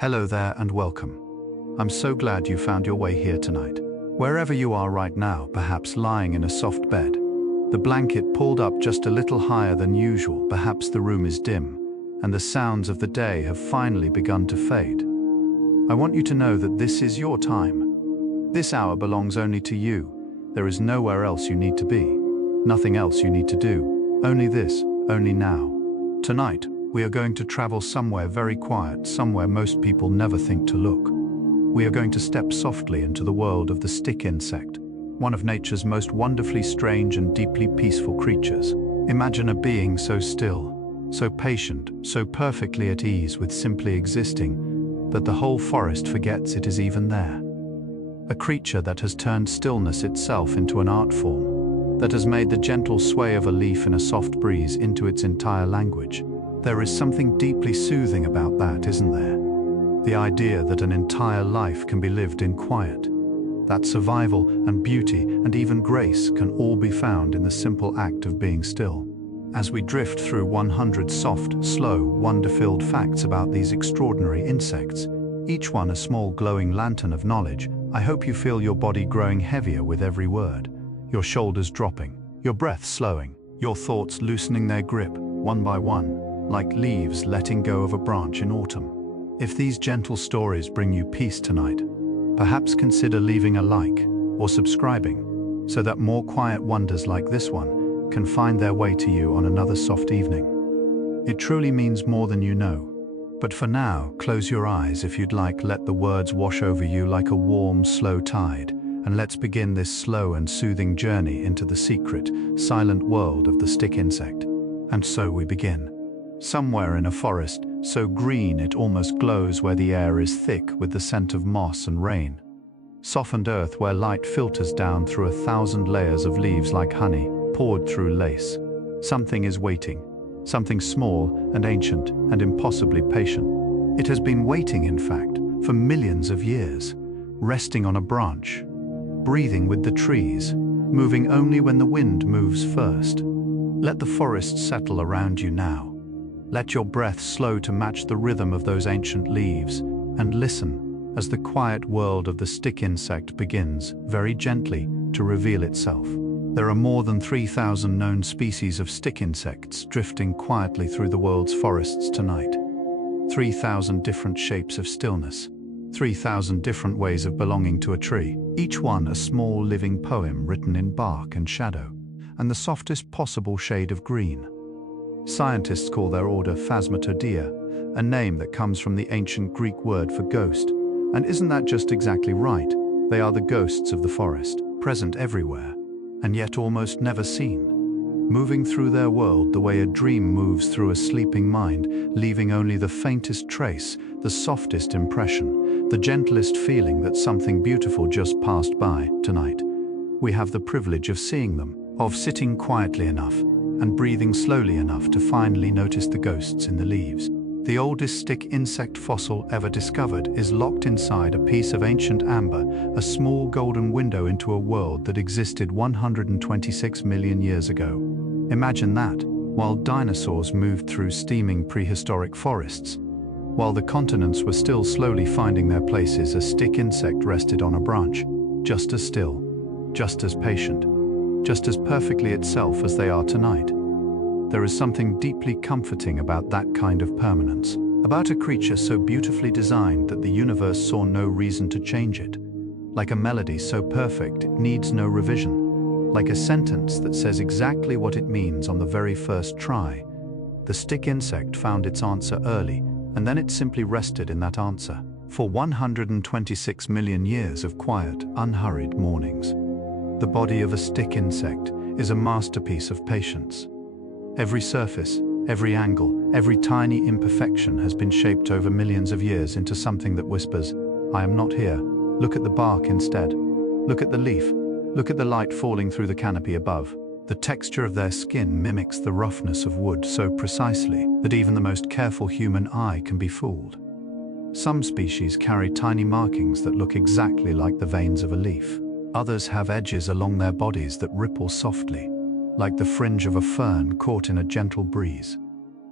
Hello there and welcome. I'm so glad you found your way here tonight. Wherever you are right now, perhaps lying in a soft bed, the blanket pulled up just a little higher than usual, perhaps the room is dim, and the sounds of the day have finally begun to fade. I want you to know that this is your time. This hour belongs only to you. There is nowhere else you need to be. Nothing else you need to do. Only this, only now. Tonight, we are going to travel somewhere very quiet, somewhere most people never think to look. We are going to step softly into the world of the stick insect, one of nature's most wonderfully strange and deeply peaceful creatures. Imagine a being so still, so patient, so perfectly at ease with simply existing, that the whole forest forgets it is even there. A creature that has turned stillness itself into an art form, that has made the gentle sway of a leaf in a soft breeze into its entire language. There is something deeply soothing about that, isn't there? The idea that an entire life can be lived in quiet. That survival and beauty and even grace can all be found in the simple act of being still. As we drift through 100 soft, slow, wonder-filled facts about these extraordinary insects, each one a small glowing lantern of knowledge, I hope you feel your body growing heavier with every word, your shoulders dropping, your breath slowing, your thoughts loosening their grip, one by one, like leaves letting go of a branch in autumn. If these gentle stories bring you peace tonight, perhaps consider leaving a like or subscribing so that more quiet wonders like this one can find their way to you on another soft evening. It truly means more than you know. But for now, close your eyes if you'd like, let the words wash over you like a warm, slow tide, and let's begin this slow and soothing journey into the secret, silent world of the stick insect. And so we begin. Somewhere in a forest, so green it almost glows, where the air is thick with the scent of moss and rain. Softened earth where light filters down through 1,000 layers of leaves like honey, poured through lace. Something is waiting, something small and ancient and impossibly patient. It has been waiting, in fact, for millions of years, resting on a branch, breathing with the trees, moving only when the wind moves first. Let the forest settle around you now. Let your breath slow to match the rhythm of those ancient leaves, and listen as the quiet world of the stick insect begins, very gently, to reveal itself. There are more than 3,000 known species of stick insects drifting quietly through the world's forests tonight. 3,000 different shapes of stillness, 3,000 different ways of belonging to a tree, each one a small living poem written in bark and shadow, and the softest possible shade of green. Scientists call their order Phasmatodea, a name that comes from the ancient Greek word for ghost. And isn't that just exactly right? They are the ghosts of the forest, present everywhere, and yet almost never seen. Moving through their world the way a dream moves through a sleeping mind, leaving only the faintest trace, the softest impression, the gentlest feeling that something beautiful just passed by. Tonight, we have the privilege of seeing them, of sitting quietly enough and breathing slowly enough to finally notice the ghosts in the leaves. The oldest stick insect fossil ever discovered is locked inside a piece of ancient amber, a small golden window into a world that existed 126 million years ago. Imagine that, while dinosaurs moved through steaming prehistoric forests, while the continents were still slowly finding their places, a stick insect rested on a branch, just as still, just as patient, just as perfectly itself as they are tonight. There is something deeply comforting about that kind of permanence, about a creature so beautifully designed that the universe saw no reason to change it, like a melody so perfect it needs no revision, like a sentence that says exactly what it means on the very first try. The stick insect found its answer early, and then it simply rested in that answer for 126 million years of quiet, unhurried mornings. The body of a stick insect is a masterpiece of patience. Every surface, every angle, every tiny imperfection has been shaped over millions of years into something that whispers, "I am not here. Look at the bark instead. Look at the leaf. Look at the light falling through the canopy above." The texture of their skin mimics the roughness of wood so precisely that even the most careful human eye can be fooled. Some species carry tiny markings that look exactly like the veins of a leaf. Others have edges along their bodies that ripple softly, like the fringe of a fern caught in a gentle breeze.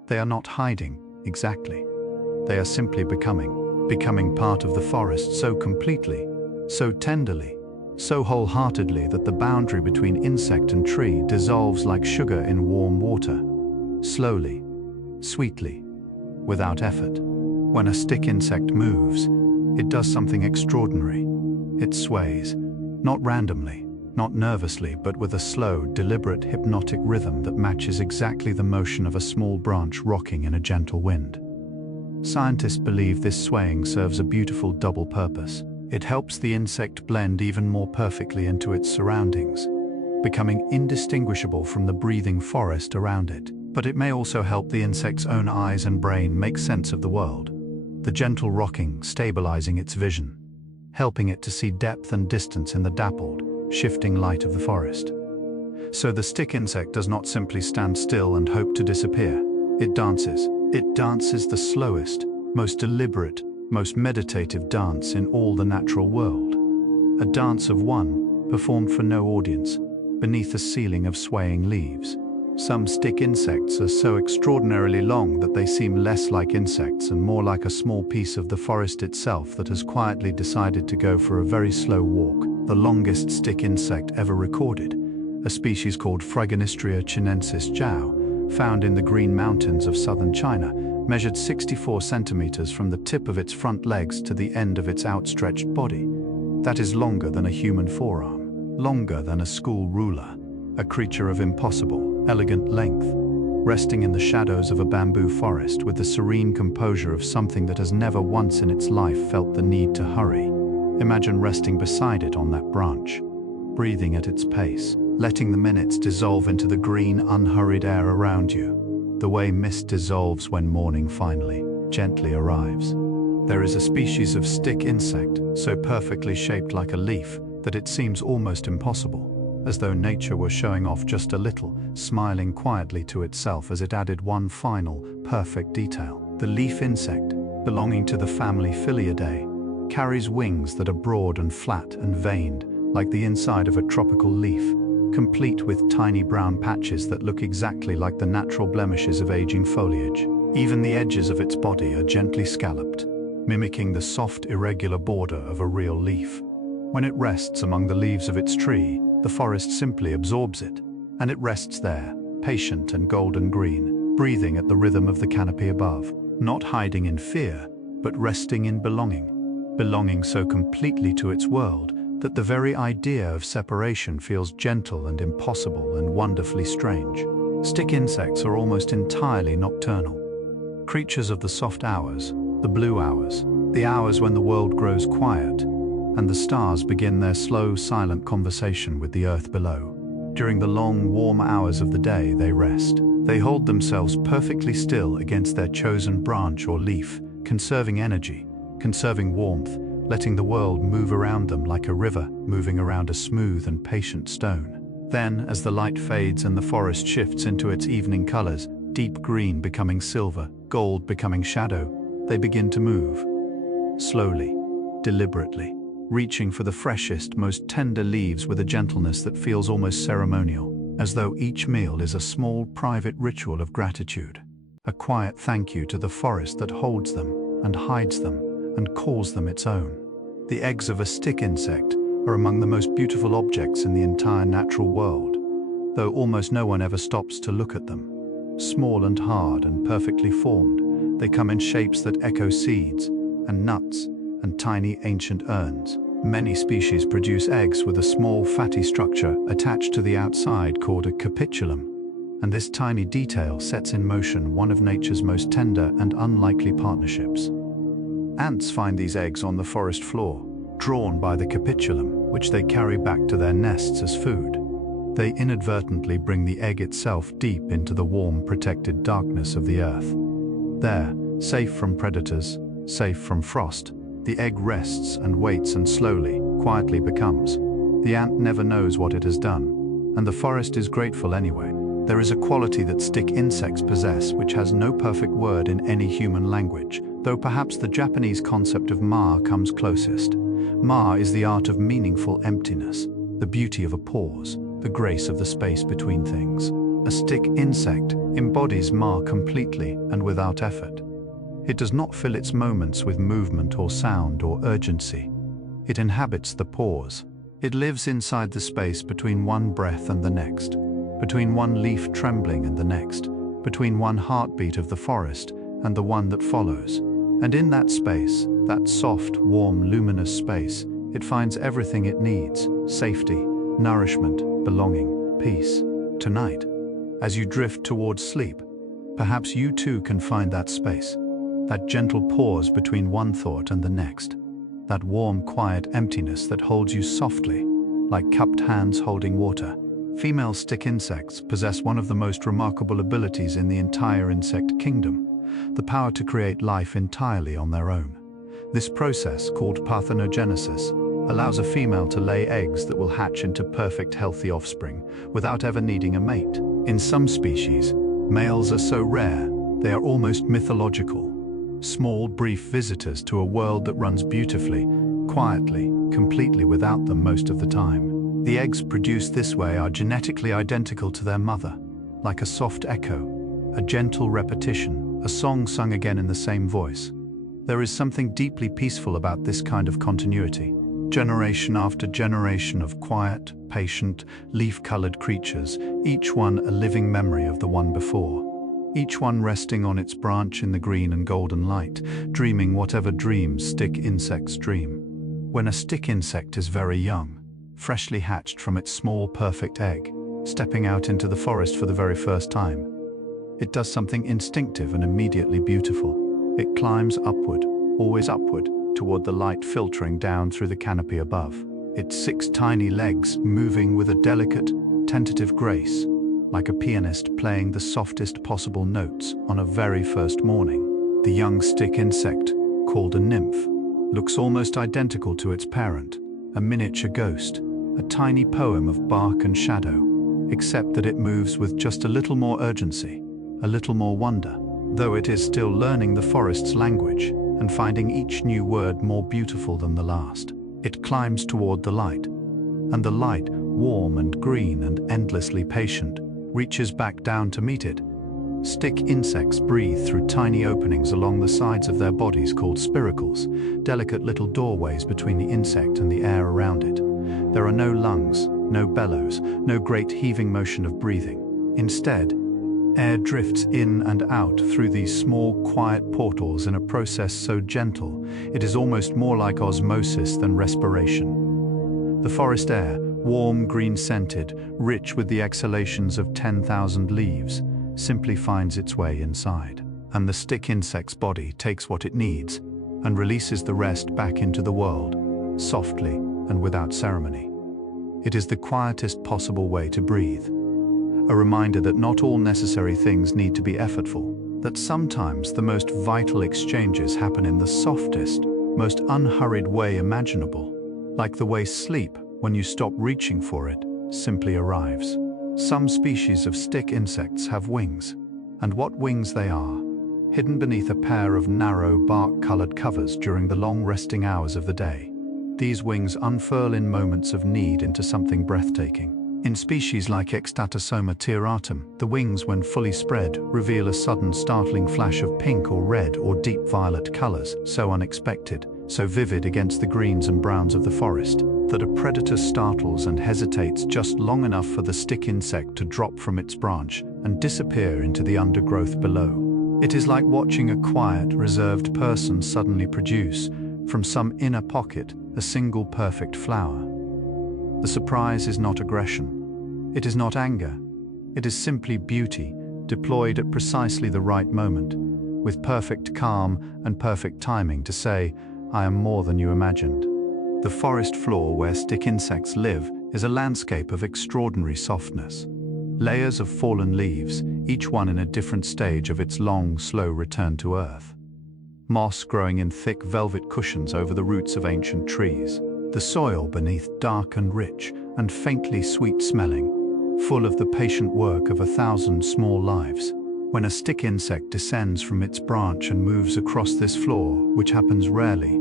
They are not hiding, exactly. They are simply becoming. becoming part of the forest so completely, so tenderly, so wholeheartedly that the boundary between insect and tree dissolves like sugar in warm water, slowly, sweetly, without effort. When a stick insect moves, it does something extraordinary. It sways, not randomly, not nervously, but with a slow, deliberate, hypnotic rhythm that matches exactly the motion of a small branch rocking in a gentle wind. Scientists believe this swaying serves a beautiful double purpose. It helps the insect blend even more perfectly into its surroundings, becoming indistinguishable from the breathing forest around it. But it may also help the insect's own eyes and brain make sense of the world, the gentle rocking stabilizing its vision, helping it to see depth and distance in the dappled, shifting light of the forest. So the stick insect does not simply stand still and hope to disappear. It dances. It dances the slowest, most deliberate, most meditative dance in all the natural world. A dance of one, performed for no audience, beneath a ceiling of swaying leaves. Some stick insects are so extraordinarily long that they seem less like insects and more like a small piece of the forest itself that has quietly decided to go for a very slow walk. The longest stick insect ever recorded, a species called Phryganistria chinensis Howe, found in the Green Mountains of southern China, measured 64 centimeters from the tip of its front legs to the end of its outstretched body. That is longer than a human forearm, longer than a school ruler, a creature of impossible, elegant length, resting in the shadows of a bamboo forest with the serene composure of something that has never once in its life felt the need to hurry. Imagine resting beside it on that branch, breathing at its pace, letting the minutes dissolve into the green, unhurried air around you, the way mist dissolves when morning finally, gently arrives. There is a species of stick insect so perfectly shaped like a leaf that it seems almost impossible, as though nature were showing off just a little, smiling quietly to itself as it added one final, perfect detail. The leaf insect, belonging to the family Phylliidae, carries wings that are broad and flat and veined, like the inside of a tropical leaf, complete with tiny brown patches that look exactly like the natural blemishes of aging foliage. Even the edges of its body are gently scalloped, mimicking the soft, irregular border of a real leaf. When it rests among the leaves of its tree, the forest simply absorbs it, and it rests there, patient and golden green, breathing at the rhythm of the canopy above, not hiding in fear, but resting in belonging so completely to its world that the very idea of separation feels gentle and impossible and wonderfully strange. Stick insects are almost entirely nocturnal, creatures of the soft hours, the blue hours, the hours when the world grows quiet, and the stars begin their slow, silent conversation with the earth below. During the long, warm hours of the day, they rest. They hold themselves perfectly still against their chosen branch or leaf, conserving energy, conserving warmth, letting the world move around them like a river moving around a smooth and patient stone. Then, as the light fades and the forest shifts into its evening colors, deep green becoming silver, gold becoming shadow, they begin to move. Slowly, deliberately, reaching for the freshest, most tender leaves with a gentleness that feels almost ceremonial, as though each meal is a small, private ritual of gratitude, a quiet thank you to the forest that holds them and hides them and calls them its own. The eggs of a stick insect are among the most beautiful objects in the entire natural world, though almost no one ever stops to look at them. Small and hard and perfectly formed, they come in shapes that echo seeds and nuts and tiny ancient urns. Many species produce eggs with a small fatty structure attached to the outside called a capitulum, and this tiny detail sets in motion one of nature's most tender and unlikely partnerships. Ants find these eggs on the forest floor, drawn by the capitulum, which they carry back to their nests as food. They inadvertently bring the egg itself deep into the warm, protected darkness of the earth. There, safe from predators, safe from frost, the egg rests and waits and slowly, quietly becomes. The ant never knows what it has done, and the forest is grateful anyway. There is a quality that stick insects possess which has no perfect word in any human language, though perhaps the Japanese concept of ma comes closest. Ma is the art of meaningful emptiness, the beauty of a pause, the grace of the space between things. A stick insect embodies ma completely and without effort. It does not fill its moments with movement or sound or urgency. It inhabits the pause. It lives inside the space between one breath and the next, between one leaf trembling and the next, between one heartbeat of the forest and the one that follows. And in that space, that soft, warm, luminous space, it finds everything it needs: safety, nourishment, belonging, peace. Tonight, as you drift towards sleep, perhaps you too can find that space, that gentle pause between one thought and the next, that warm, quiet emptiness that holds you softly, like cupped hands holding water. Female stick insects possess one of the most remarkable abilities in the entire insect kingdom: the power to create life entirely on their own. This process, called Parthenogenesis, allows a female to lay eggs that will hatch into perfect, healthy offspring without ever needing a mate. In some species, males are so rare they are almost mythological. Small, brief visitors to a world that runs beautifully, quietly, completely without them most of the time. The eggs produced this way are genetically identical to their mother, like a soft echo, a gentle repetition, a song sung again in the same voice. There is something deeply peaceful about this kind of continuity. Generation after generation of quiet, patient, leaf-colored creatures, each one a living memory of the one before. Each one resting on its branch in the green and golden light, dreaming whatever dreams stick insects dream. When a stick insect is very young, freshly hatched from its small, perfect egg, stepping out into the forest for the very first time, it does something instinctive and immediately beautiful. It climbs upward, always upward, toward the light filtering down through the canopy above. Its 6 tiny legs moving with a delicate, tentative grace, like a pianist playing the softest possible notes on a very first morning. The young stick insect, called a nymph, looks almost identical to its parent, a miniature ghost, a tiny poem of bark and shadow, except that it moves with just a little more urgency, a little more wonder, though it is still learning the forest's language and finding each new word more beautiful than the last. It climbs toward the light, and the light, warm and green and endlessly patient, reaches back down to meet it. Stick insects breathe through tiny openings along the sides of their bodies called spiracles, delicate little doorways between the insect and the air around it. There are no lungs, no bellows, no great heaving motion of breathing. Instead, air drifts in and out through these small, quiet portals in a process so gentle, it is almost more like osmosis than respiration. The forest air, warm, green-scented, rich with the exhalations of 10,000 leaves, simply finds its way inside. And the stick insect's body takes what it needs and releases the rest back into the world, softly and without ceremony. It is the quietest possible way to breathe. A reminder that not all necessary things need to be effortful, that sometimes the most vital exchanges happen in the softest, most unhurried way imaginable, like the way sleep, when you stop reaching for it, simply arrives. Some species of stick insects have wings, and what wings they are, hidden beneath a pair of narrow bark-colored covers during the long resting hours of the day. These wings unfurl in moments of need into something breathtaking. In species like Ecstatosoma tiaratum, the wings, when fully spread, reveal a sudden startling flash of pink or red or deep violet colors, so unexpected, so vivid against the greens and browns of the forest, that a predator startles and hesitates just long enough for the stick insect to drop from its branch and disappear into the undergrowth below. It is like watching a quiet, reserved person suddenly produce, from some inner pocket, a single perfect flower. The surprise is not aggression. It is not anger. It is simply beauty, deployed at precisely the right moment, with perfect calm and perfect timing to say, "I am more than you imagined." The forest floor where stick insects live is a landscape of extraordinary softness. Layers of fallen leaves, each one in a different stage of its long, slow return to earth. Moss growing in thick velvet cushions over the roots of ancient trees. The soil beneath dark and rich and faintly sweet-smelling, full of the patient work of 1,000 small lives. When a stick insect descends from its branch and moves across this floor, which happens rarely,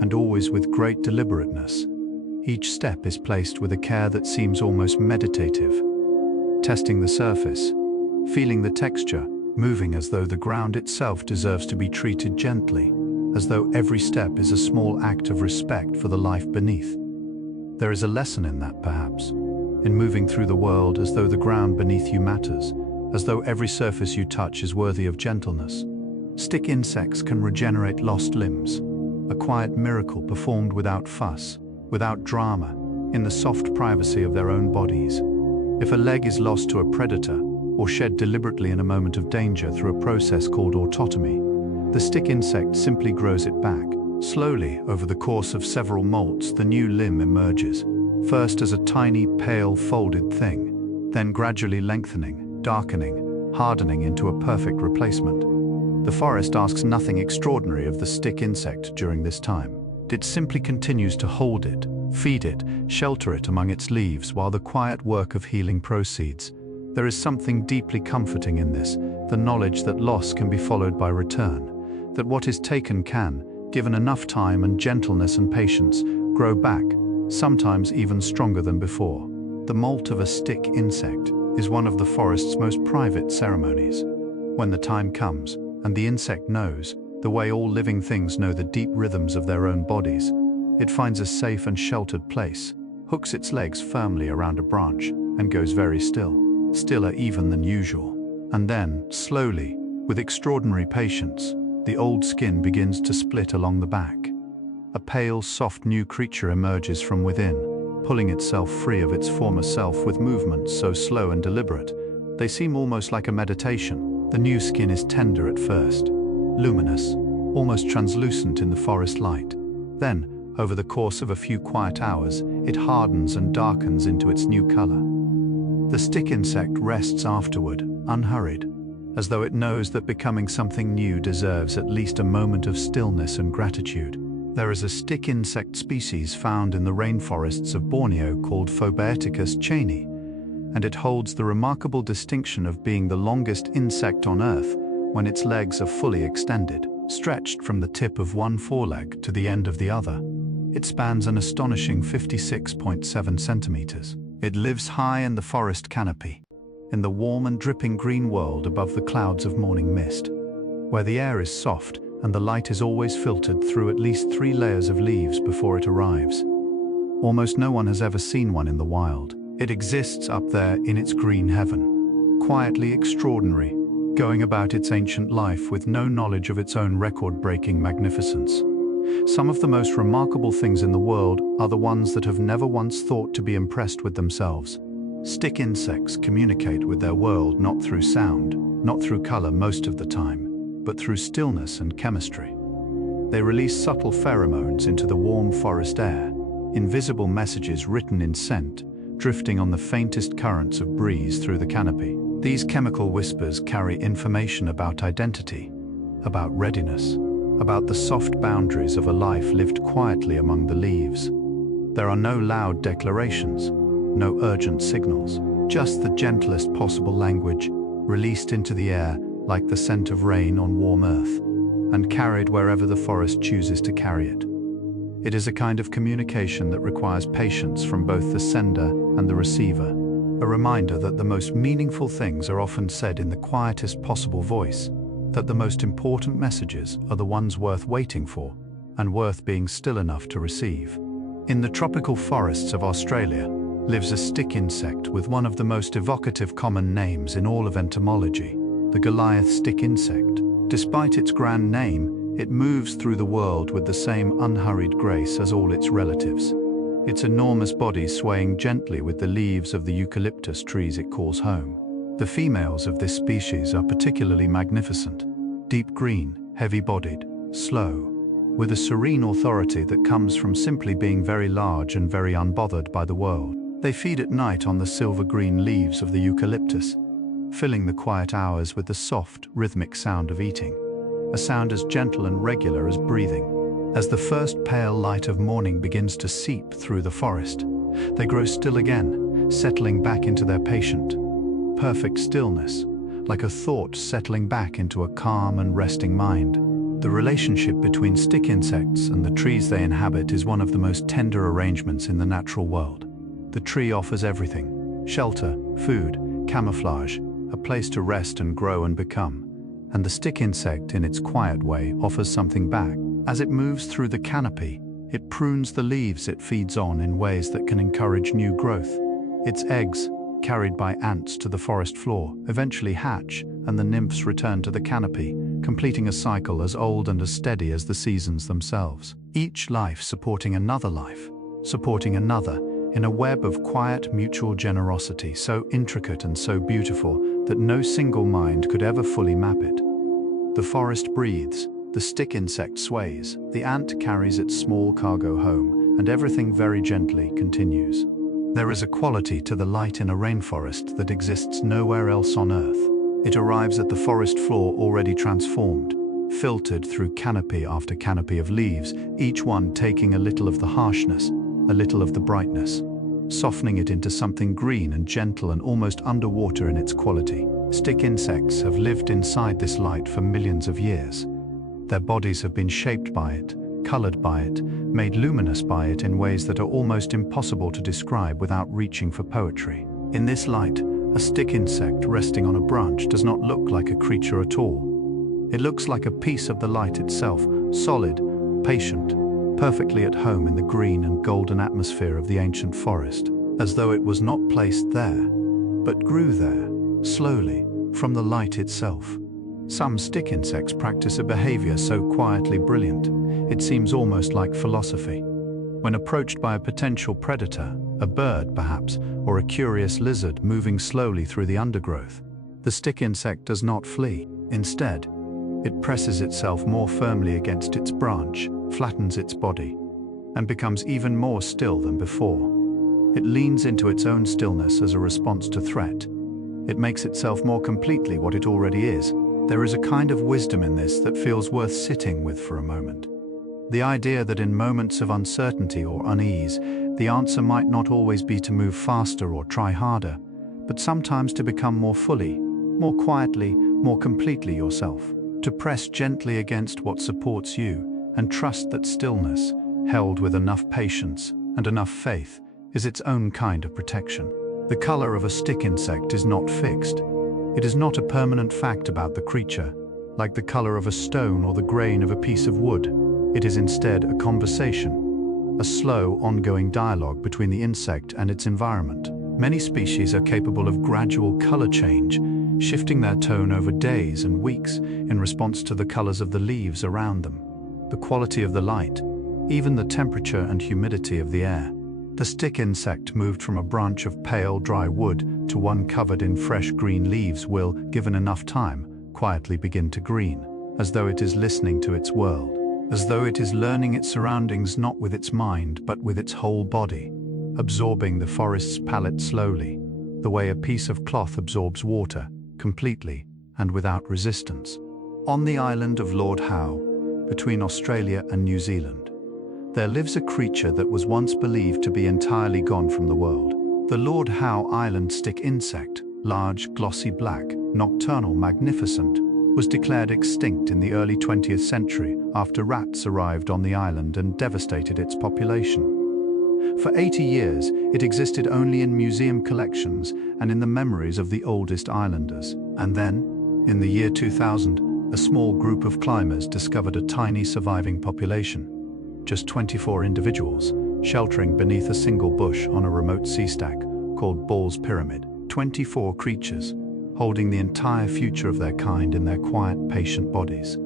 and always with great deliberateness, each step is placed with a care that seems almost meditative, testing the surface, feeling the texture, moving as though the ground itself deserves to be treated gently, as though every step is a small act of respect for the life beneath. There is a lesson in that, perhaps, in moving through the world as though the ground beneath you matters, as though every surface you touch is worthy of gentleness. Stick insects can regenerate lost limbs, a quiet miracle performed without fuss, without drama, in the soft privacy of their own bodies. If a leg is lost to a predator, or shed deliberately in a moment of danger through a process called autotomy, the stick insect simply grows it back. Slowly, over the course of several molts, the new limb emerges, first as a tiny, pale, folded thing, then gradually lengthening, darkening, hardening into a perfect replacement. The forest asks nothing extraordinary of the stick insect during this time. It simply continues to hold it, feed it, shelter it among its leaves while the quiet work of healing proceeds. There is something deeply comforting in this, the knowledge that loss can be followed by return, that what is taken can, given enough time and gentleness and patience, grow back, sometimes even stronger than before. The molt of a stick insect is one of the forest's most private ceremonies. When the time comes, and the insect knows, the way all living things know the deep rhythms of their own bodies, it finds a safe and sheltered place, hooks its legs firmly around a branch, and goes very still, stiller even than usual. And then, slowly, with extraordinary patience, the old skin begins to split along the back. A pale, soft new creature emerges from within, pulling itself free of its former self with movements so slow and deliberate, they seem almost like a meditation. The new skin is tender at first, luminous, almost translucent in the forest light. Then, over the course of a few quiet hours, it hardens and darkens into its new color. The stick insect rests afterward, unhurried, as though it knows that becoming something new deserves at least a moment of stillness and gratitude. There is a stick insect species found in the rainforests of Borneo called Phobaeticus cheney, and it holds the remarkable distinction of being the longest insect on Earth when its legs are fully extended, stretched from the tip of one foreleg to the end of the other. It spans an astonishing 56.7 centimeters. It lives high in the forest canopy, in the warm and dripping green world above the clouds of morning mist, where the air is soft and the light is always filtered through at least 3 layers of leaves before it arrives. Almost no one has ever seen one in the wild. It exists up there in its green heaven, quietly extraordinary, going about its ancient life with no knowledge of its own record-breaking magnificence. Some of the most remarkable things in the world are the ones that have never once thought to be impressed with themselves. Stick insects communicate with their world not through sound, not through color most of the time, but through stillness and chemistry. They release subtle pheromones into the warm forest air, invisible messages written in scent, drifting on the faintest currents of breeze through the canopy. These chemical whispers carry information about identity, about readiness, about the soft boundaries of a life lived quietly among the leaves. There are no loud declarations, no urgent signals, just the gentlest possible language, released into the air like the scent of rain on warm earth, and carried wherever the forest chooses to carry it. It is a kind of communication that requires patience from both the sender and the receiver, a reminder that the most meaningful things are often said in the quietest possible voice, that the most important messages are the ones worth waiting for, and worth being still enough to receive. In the tropical forests of Australia lives a stick insect with one of the most evocative common names in all of entomology, the Goliath stick insect. Despite its grand name, it moves through the world with the same unhurried grace as all its relatives, its enormous body swaying gently with the leaves of the eucalyptus trees it calls home. The females of this species are particularly magnificent, deep green, heavy-bodied, slow, with a serene authority that comes from simply being very large and very unbothered by the world. They feed at night on the silver-green leaves of the eucalyptus, filling the quiet hours with the soft, rhythmic sound of eating, a sound as gentle and regular as breathing. As the first pale light of morning begins to seep through the forest, they grow still again, settling back into their patient, perfect stillness, like a thought settling back into a calm and resting mind. The relationship between stick insects and the trees they inhabit is one of the most tender arrangements in the natural world. The tree offers everything: shelter, food, camouflage, a place to rest and grow and become. and the stick insect, in its quiet way, offers something back. As it moves through the canopy, it prunes the leaves it feeds on in ways that can encourage new growth. Its eggs, carried by ants to the forest floor, eventually hatch, and the nymphs return to the canopy, completing a cycle as old and as steady as the seasons themselves. Each life supporting another life, supporting another, in a web of quiet mutual generosity so intricate and so beautiful that no single mind could ever fully map it. The forest breathes, the stick insect sways, the ant carries its small cargo home, and everything very gently continues. There is a quality to the light in a rainforest that exists nowhere else on Earth. It arrives at the forest floor already transformed, filtered through canopy after canopy of leaves, each one taking a little of the harshness, a little of the brightness, softening it into something green and gentle and almost underwater in its quality. Stick insects have lived inside this light for millions of years. Their bodies have been shaped by it, colored by it, made luminous by it in ways that are almost impossible to describe without reaching for poetry. In this light, a stick insect resting on a branch does not look like a creature at all. It looks like a piece of the light itself, solid, patient, perfectly at home in the green and golden atmosphere of the ancient forest, as though it was not placed there, but grew there, slowly, from the light itself. Some stick insects practice a behavior so quietly brilliant, it seems almost like philosophy. When approached by a potential predator, a bird perhaps, or a curious lizard moving slowly through the undergrowth, the stick insect does not flee. Instead, it presses itself more firmly against its branch, flattens its body, and becomes even more still than before. It leans into its own stillness as a response to threat. It makes itself more completely what it already is. There is a kind of wisdom in this that feels worth sitting with for a moment. The idea that in moments of uncertainty or unease, the answer might not always be to move faster or try harder, but sometimes to become more fully, more quietly, more completely yourself. To press gently against what supports you and trust that stillness, held with enough patience and enough faith, is its own kind of protection. The color of a stick insect is not fixed. It is not a permanent fact about the creature, like the color of a stone or the grain of a piece of wood. It is instead a conversation, a slow, ongoing dialogue between the insect and its environment. Many species are capable of gradual color change, shifting their tone over days and weeks in response to the colors of the leaves around them, the quality of the light, even the temperature and humidity of the air. The stick insect moved from a branch of pale, dry wood to one covered in fresh green leaves will, given enough time, quietly begin to green, as though it is listening to its world, as though it is learning its surroundings not with its mind but with its whole body, absorbing the forest's palette slowly, the way a piece of cloth absorbs water, completely and without resistance. On the island of Lord Howe, between Australia and New Zealand, there lives a creature that was once believed to be entirely gone from the world. The Lord Howe Island stick insect, large, glossy black, nocturnal, magnificent, was declared extinct in the early 20th century after rats arrived on the island and devastated its population. For 80 years, it existed only in museum collections and in the memories of the oldest islanders. And then, in the year 2000, a small group of climbers discovered a tiny surviving population. Just 24 individuals, sheltering beneath a single bush on a remote sea stack called Ball's Pyramid. 24 creatures, holding the entire future of their kind in their quiet, patient bodies.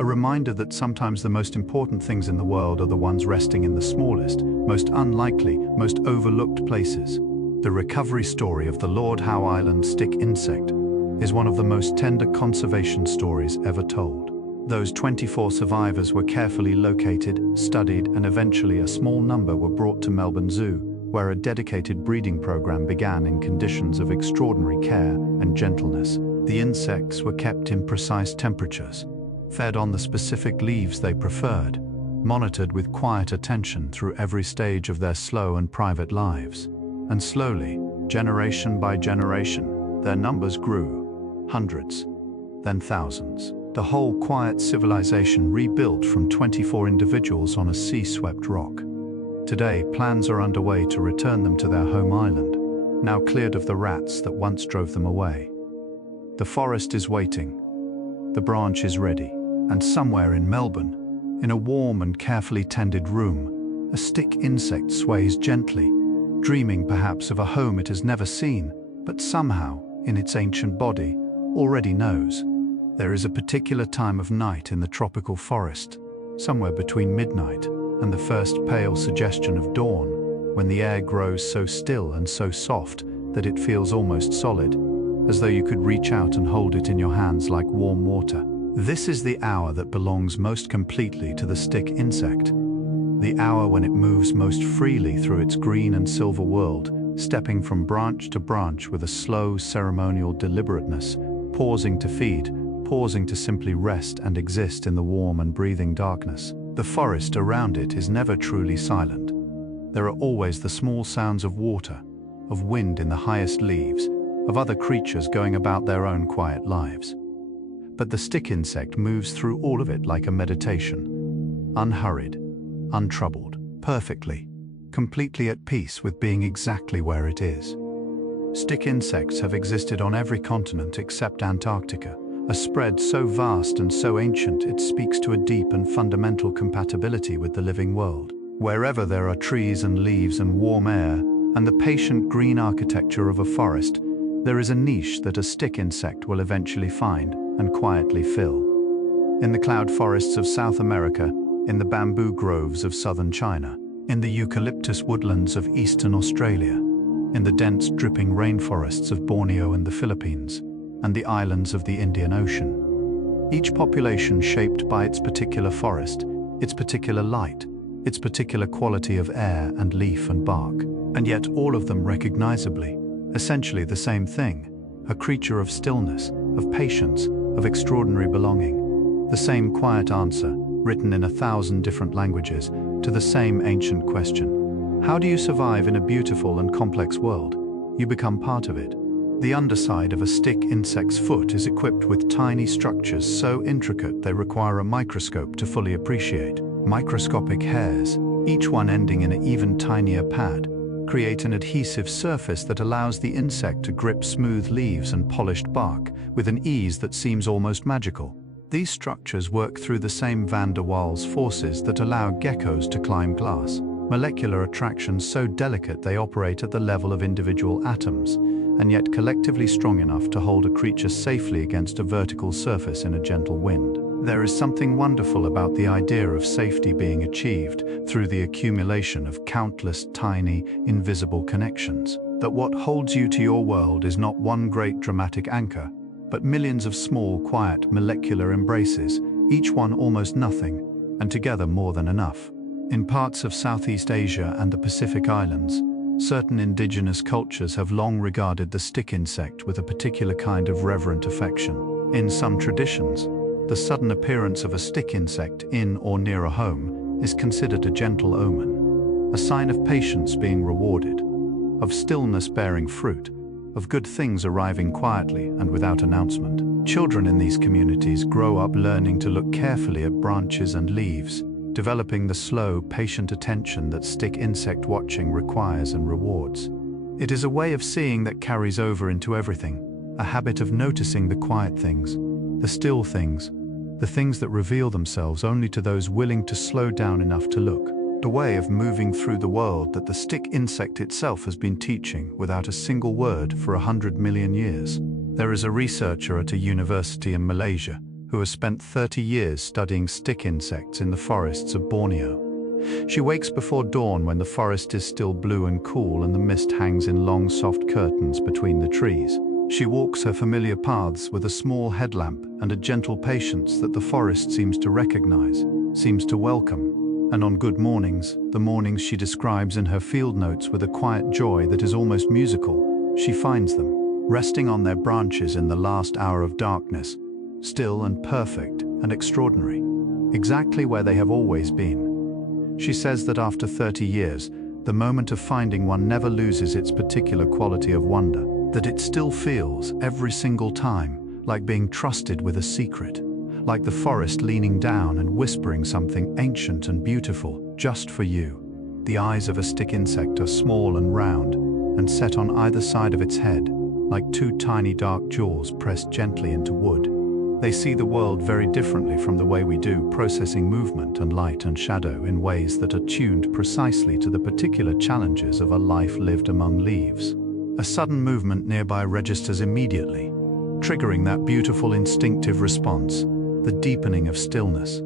A reminder that sometimes the most important things in the world are the ones resting in the smallest, most unlikely, most overlooked places. The recovery story of the Lord Howe Island stick insect is one of the most tender conservation stories ever told. Those 24 survivors were carefully located, studied, and eventually a small number were brought to Melbourne Zoo, where a dedicated breeding program began in conditions of extraordinary care and gentleness. The insects were kept in precise temperatures, fed on the specific leaves they preferred, monitored with quiet attention through every stage of their slow and private lives. And slowly, generation by generation, their numbers grew, hundreds, then thousands. The whole quiet civilization rebuilt from 24 individuals on a sea-swept rock. Today, plans are underway to return them to their home island, now cleared of the rats that once drove them away. The forest is waiting. the branch is ready, and somewhere in Melbourne, in a warm and carefully tended room, a stick insect sways gently, dreaming perhaps of a home it has never seen, but somehow, in its ancient body, already knows. There is a particular time of night in the tropical forest, somewhere between midnight and the first pale suggestion of dawn, when the air grows so still and so soft that it feels almost solid, as though you could reach out and hold it in your hands like warm water. This is the hour that belongs most completely to the stick insect. The hour when it moves most freely through its green and silver world, stepping from branch to branch with a slow, ceremonial deliberateness, pausing to feed, pausing to simply rest and exist in the warm and breathing darkness. The forest around it is never truly silent. There are always the small sounds of water, of wind in the highest leaves, of other creatures going about their own quiet lives. But the stick insect moves through all of it like a meditation, unhurried, untroubled, perfectly, completely at peace with being exactly where it is. Stick insects have existed on every continent except Antarctica, a spread so vast and so ancient it speaks to a deep and fundamental compatibility with the living world. Wherever there are trees and leaves and warm air, and the patient green architecture of a forest, there is a niche that a stick insect will eventually find and quietly fill. In the cloud forests of South America, in the bamboo groves of southern China, in the eucalyptus woodlands of eastern Australia, in the dense dripping rainforests of Borneo and the Philippines, and the islands of the Indian Ocean. Each population shaped by its particular forest, its particular light, its particular quality of air and leaf and bark, and yet all of them recognizably, essentially the same thing, a creature of stillness, of patience, of extraordinary belonging. The same quiet answer, written in 1,000 different languages, to the same ancient question. How do you survive in a beautiful and complex world? You become part of it. The underside of a stick insect's foot is equipped with tiny structures so intricate they require a microscope to fully appreciate. Microscopic hairs, each one ending in an even tinier pad, create an adhesive surface that allows the insect to grip smooth leaves and polished bark with an ease that seems almost magical. These structures work through the same van der Waals forces that allow geckos to climb glass. Molecular attractions so delicate they operate at the level of individual atoms, and yet collectively strong enough to hold a creature safely against a vertical surface in a gentle wind. There is something wonderful about the idea of safety being achieved through the accumulation of countless tiny, invisible connections. That what holds you to your world is not one great dramatic anchor, but millions of small, quiet, molecular embraces, each one almost nothing, and together more than enough. In parts of Southeast Asia and the Pacific Islands, certain indigenous cultures have long regarded the stick insect with a particular kind of reverent affection. In some traditions, the sudden appearance of a stick insect in or near a home is considered a gentle omen, a sign of patience being rewarded, of stillness bearing fruit, of good things arriving quietly and without announcement. Children in these communities grow up learning to look carefully at branches and leaves, developing the slow, patient attention that stick insect watching requires and rewards. It is a way of seeing that carries over into everything, a habit of noticing the quiet things, the still things, the things that reveal themselves only to those willing to slow down enough to look. A way of moving through the world that the stick insect itself has been teaching without a single word for 100 million years. There is a researcher at a university in Malaysia who has spent 30 years studying stick insects in the forests of Borneo. She wakes before dawn when the forest is still blue and cool and the mist hangs in long soft curtains between the trees. She walks her familiar paths with a small headlamp and a gentle patience that the forest seems to recognize, seems to welcome. And on good mornings, the mornings she describes in her field notes with a quiet joy that is almost musical, she finds them, resting on their branches in the last hour of darkness, still and perfect and extraordinary, exactly where they have always been. She says that after 30 years, the moment of finding one never loses its particular quality of wonder, that it still feels, every single time, like being trusted with a secret, like the forest leaning down and whispering something ancient and beautiful, just for you. The eyes of a stick insect are small and round, and set on either side of its head, like two tiny dark jaws pressed gently into wood. They see the world very differently from the way we do, processing movement and light and shadow in ways that are tuned precisely to the particular challenges of a life lived among leaves. A sudden movement nearby registers immediately, triggering that beautiful instinctive response, the deepening of stillness,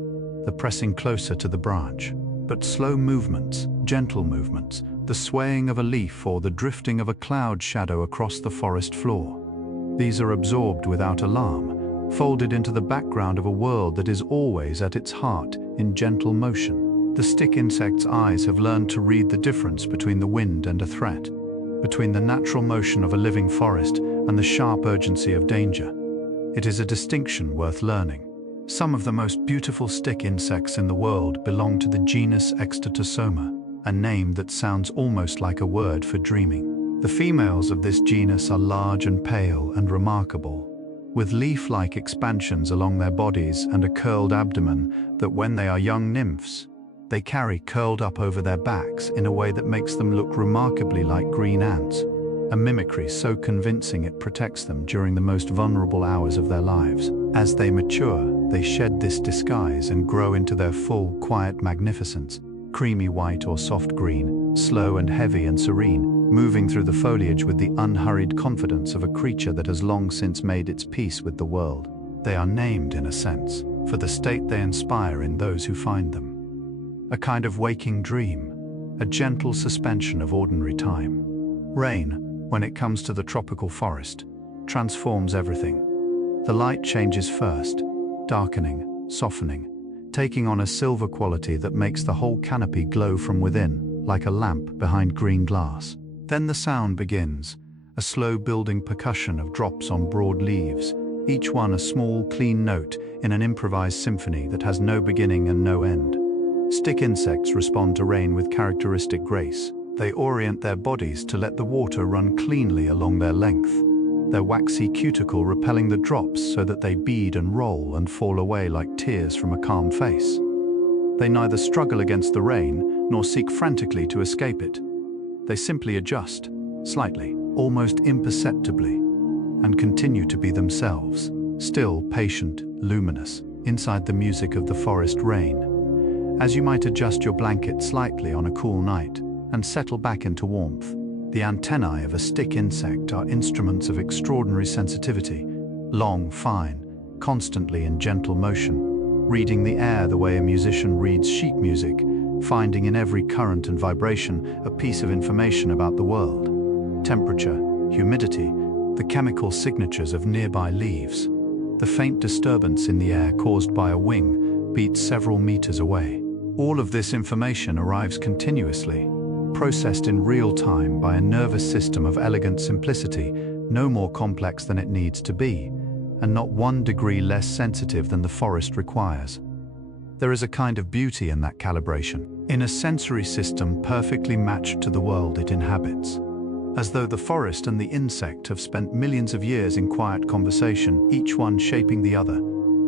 the pressing closer to the branch. But slow movements, gentle movements, the swaying of a leaf or the drifting of a cloud shadow across the forest floor. These are absorbed without alarm, folded into the background of a world that is always at its heart in gentle motion. The stick insect's eyes have learned to read the difference between the wind and a threat, between the natural motion of a living forest and the sharp urgency of danger. It is a distinction worth learning. Some of the most beautiful stick insects in the world belong to the genus Extatosoma, a name that sounds almost like a word for dreaming. The females of this genus are large and pale and remarkable, with leaf-like expansions along their bodies and a curled abdomen that, when they are young nymphs, they carry curled up over their backs in a way that makes them look remarkably like green ants, a mimicry so convincing it protects them during the most vulnerable hours of their lives. As they mature, they shed this disguise and grow into their full, quiet magnificence, creamy white or soft green, slow and heavy and serene, moving through the foliage with the unhurried confidence of a creature that has long since made its peace with the world. They are named, in a sense, for the state they inspire in those who find them. A kind of waking dream, a gentle suspension of ordinary time. Rain, when it comes to the tropical forest, transforms everything. The light changes first, darkening, softening, taking on a silver quality that makes the whole canopy glow from within, like a lamp behind green glass. Then the sound begins, a slow building percussion of drops on broad leaves, each one a small, clean note in an improvised symphony that has no beginning and no end. Stick insects respond to rain with characteristic grace. They orient their bodies to let the water run cleanly along their length, their waxy cuticle repelling the drops so that they bead and roll and fall away like tears from a calm face. They neither struggle against the rain nor seek frantically to escape it. They simply adjust, slightly, almost imperceptibly, and continue to be themselves, still patient, luminous, inside the music of the forest rain. As you might adjust your blanket slightly on a cool night and settle back into warmth, the antennae of a stick insect are instruments of extraordinary sensitivity, long, fine, constantly in gentle motion, reading the air the way a musician reads sheet music, finding in every current and vibration a piece of information about the world. Temperature, humidity, the chemical signatures of nearby leaves. The faint disturbance in the air caused by a wing beats several meters away. All of this information arrives continuously, processed in real time by a nervous system of elegant simplicity, no more complex than it needs to be, and not 1 degree less sensitive than the forest requires. There is a kind of beauty in that calibration, in a sensory system perfectly matched to the world it inhabits. As though the forest and the insect have spent millions of years in quiet conversation, each one shaping the other,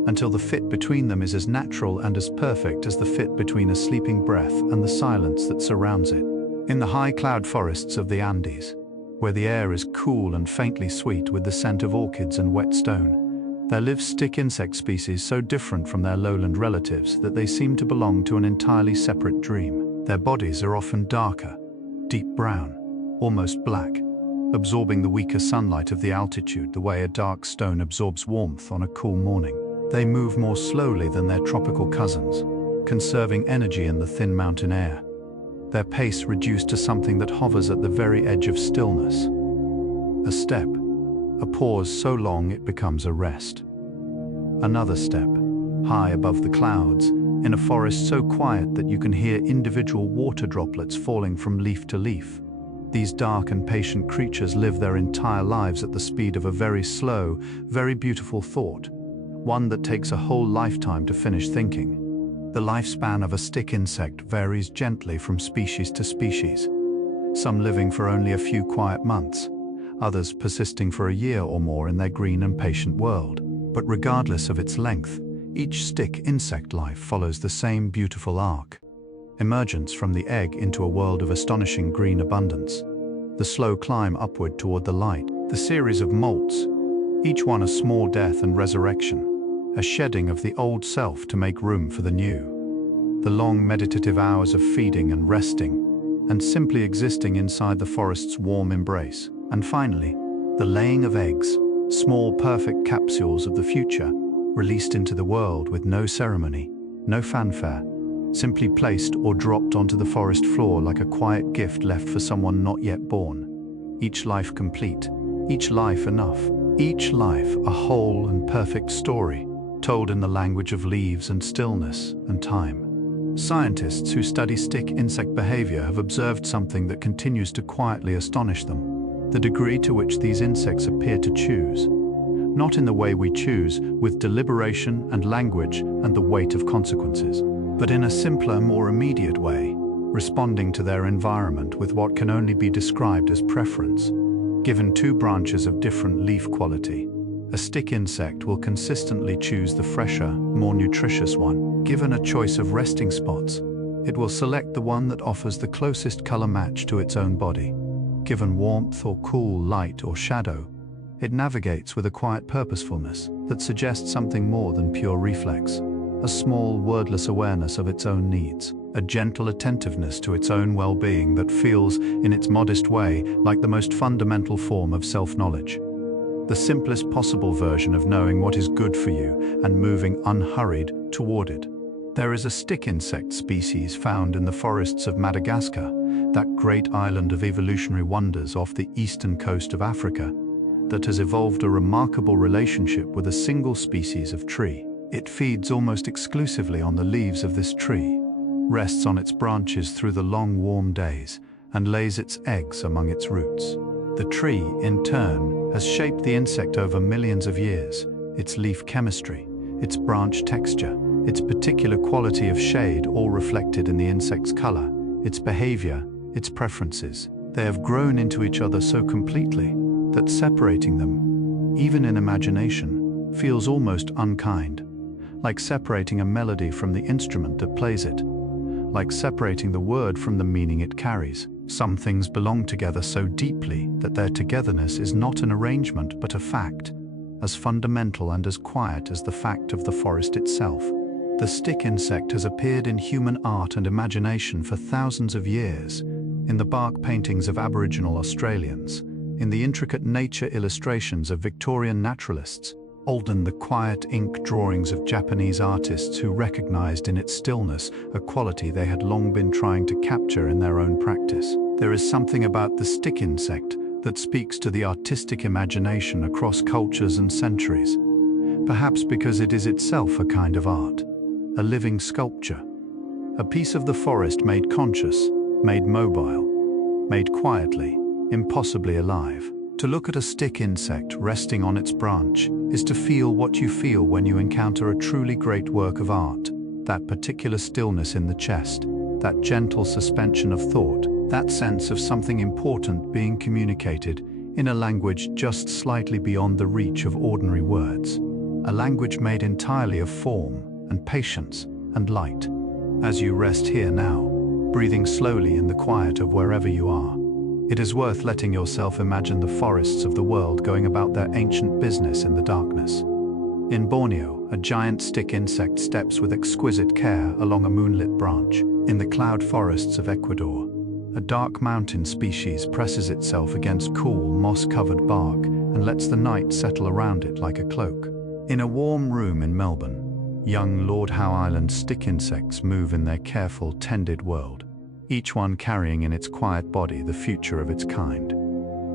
until the fit between them is as natural and as perfect as the fit between a sleeping breath and the silence that surrounds it. In the high cloud forests of the Andes, where the air is cool and faintly sweet with the scent of orchids and wet stone, there live stick insect species so different from their lowland relatives that they seem to belong to an entirely separate dream. Their bodies are often darker, deep brown, almost black, absorbing the weaker sunlight of the altitude the way a dark stone absorbs warmth on a cool morning. They move more slowly than their tropical cousins, conserving energy in the thin mountain air, their pace reduced to something that hovers at the very edge of stillness. A step, a pause so long it becomes a rest. Another step, high above the clouds, in a forest so quiet that you can hear individual water droplets falling from leaf to leaf. These dark and patient creatures live their entire lives at the speed of a very slow, very beautiful thought, one that takes a whole lifetime to finish thinking. The lifespan of a stick insect varies gently from species to species, some living for only a few quiet months, others persisting for a year or more in their green and patient world. But regardless of its length, each stick insect life follows the same beautiful arc. Emergence from the egg into a world of astonishing green abundance, the slow climb upward toward the light, the series of molts, each one a small death and resurrection, a shedding of the old self to make room for the new. The long meditative hours of feeding and resting, and simply existing inside the forest's warm embrace. And finally, the laying of eggs, small perfect capsules of the future, released into the world with no ceremony, no fanfare, simply placed or dropped onto the forest floor like a quiet gift left for someone not yet born. Each life complete, each life enough, each life a whole and perfect story, told in the language of leaves and stillness and time. Scientists who study stick insect behavior have observed something that continues to quietly astonish them: the degree to which these insects appear to choose. Not in the way we choose, with deliberation and language and the weight of consequences, but in a simpler, more immediate way, responding to their environment with what can only be described as preference. Given two branches of different leaf quality, a stick insect will consistently choose the fresher, more nutritious one. Given a choice of resting spots, it will select the one that offers the closest color match to its own body. Given warmth or cool, light or shadow, it navigates with a quiet purposefulness that suggests something more than pure reflex. A small, wordless awareness of its own needs, a gentle attentiveness to its own well-being that feels, in its modest way, like the most fundamental form of self-knowledge. The simplest possible version of knowing what is good for you and moving unhurried toward it. There is a stick insect species found in the forests of Madagascar, that great island of evolutionary wonders off the eastern coast of Africa, that has evolved a remarkable relationship with a single species of tree. It feeds almost exclusively on the leaves of this tree, rests on its branches through the long warm days, and lays its eggs among its roots. The tree, in turn, has shaped the insect over millions of years. Its leaf chemistry, its branch texture, its particular quality of shade, all reflected in the insect's color, its behavior, its preferences. They have grown into each other so completely that separating them, even in imagination, feels almost unkind. Like separating a melody from the instrument that plays it, like separating the word from the meaning it carries. Some things belong together so deeply that their togetherness is not an arrangement but a fact, as fundamental and as quiet as the fact of the forest itself. The stick insect has appeared in human art and imagination for thousands of years, in the bark paintings of Aboriginal Australians, in the intricate nature illustrations of Victorian naturalists, olden the quiet ink drawings of Japanese artists who recognized in its stillness a quality they had long been trying to capture in their own practice. There is something about the stick insect that speaks to the artistic imagination across cultures and centuries, perhaps because it is itself a kind of art, a living sculpture, a piece of the forest made conscious, made mobile, made quietly, impossibly alive. To look at a stick insect resting on its branch is to feel what you feel when you encounter a truly great work of art, that particular stillness in the chest, that gentle suspension of thought, that sense of something important being communicated in a language just slightly beyond the reach of ordinary words, a language made entirely of form and patience and light. As you rest here now, breathing slowly in the quiet of wherever you are, it is worth letting yourself imagine the forests of the world going about their ancient business in the darkness. In Borneo, a giant stick insect steps with exquisite care along a moonlit branch. In the cloud forests of Ecuador, a dark mountain species presses itself against cool, moss-covered bark and lets the night settle around it like a cloak. In a warm room in Melbourne, young Lord Howe Island stick insects move in their careful, tended world, each one carrying in its quiet body the future of its kind.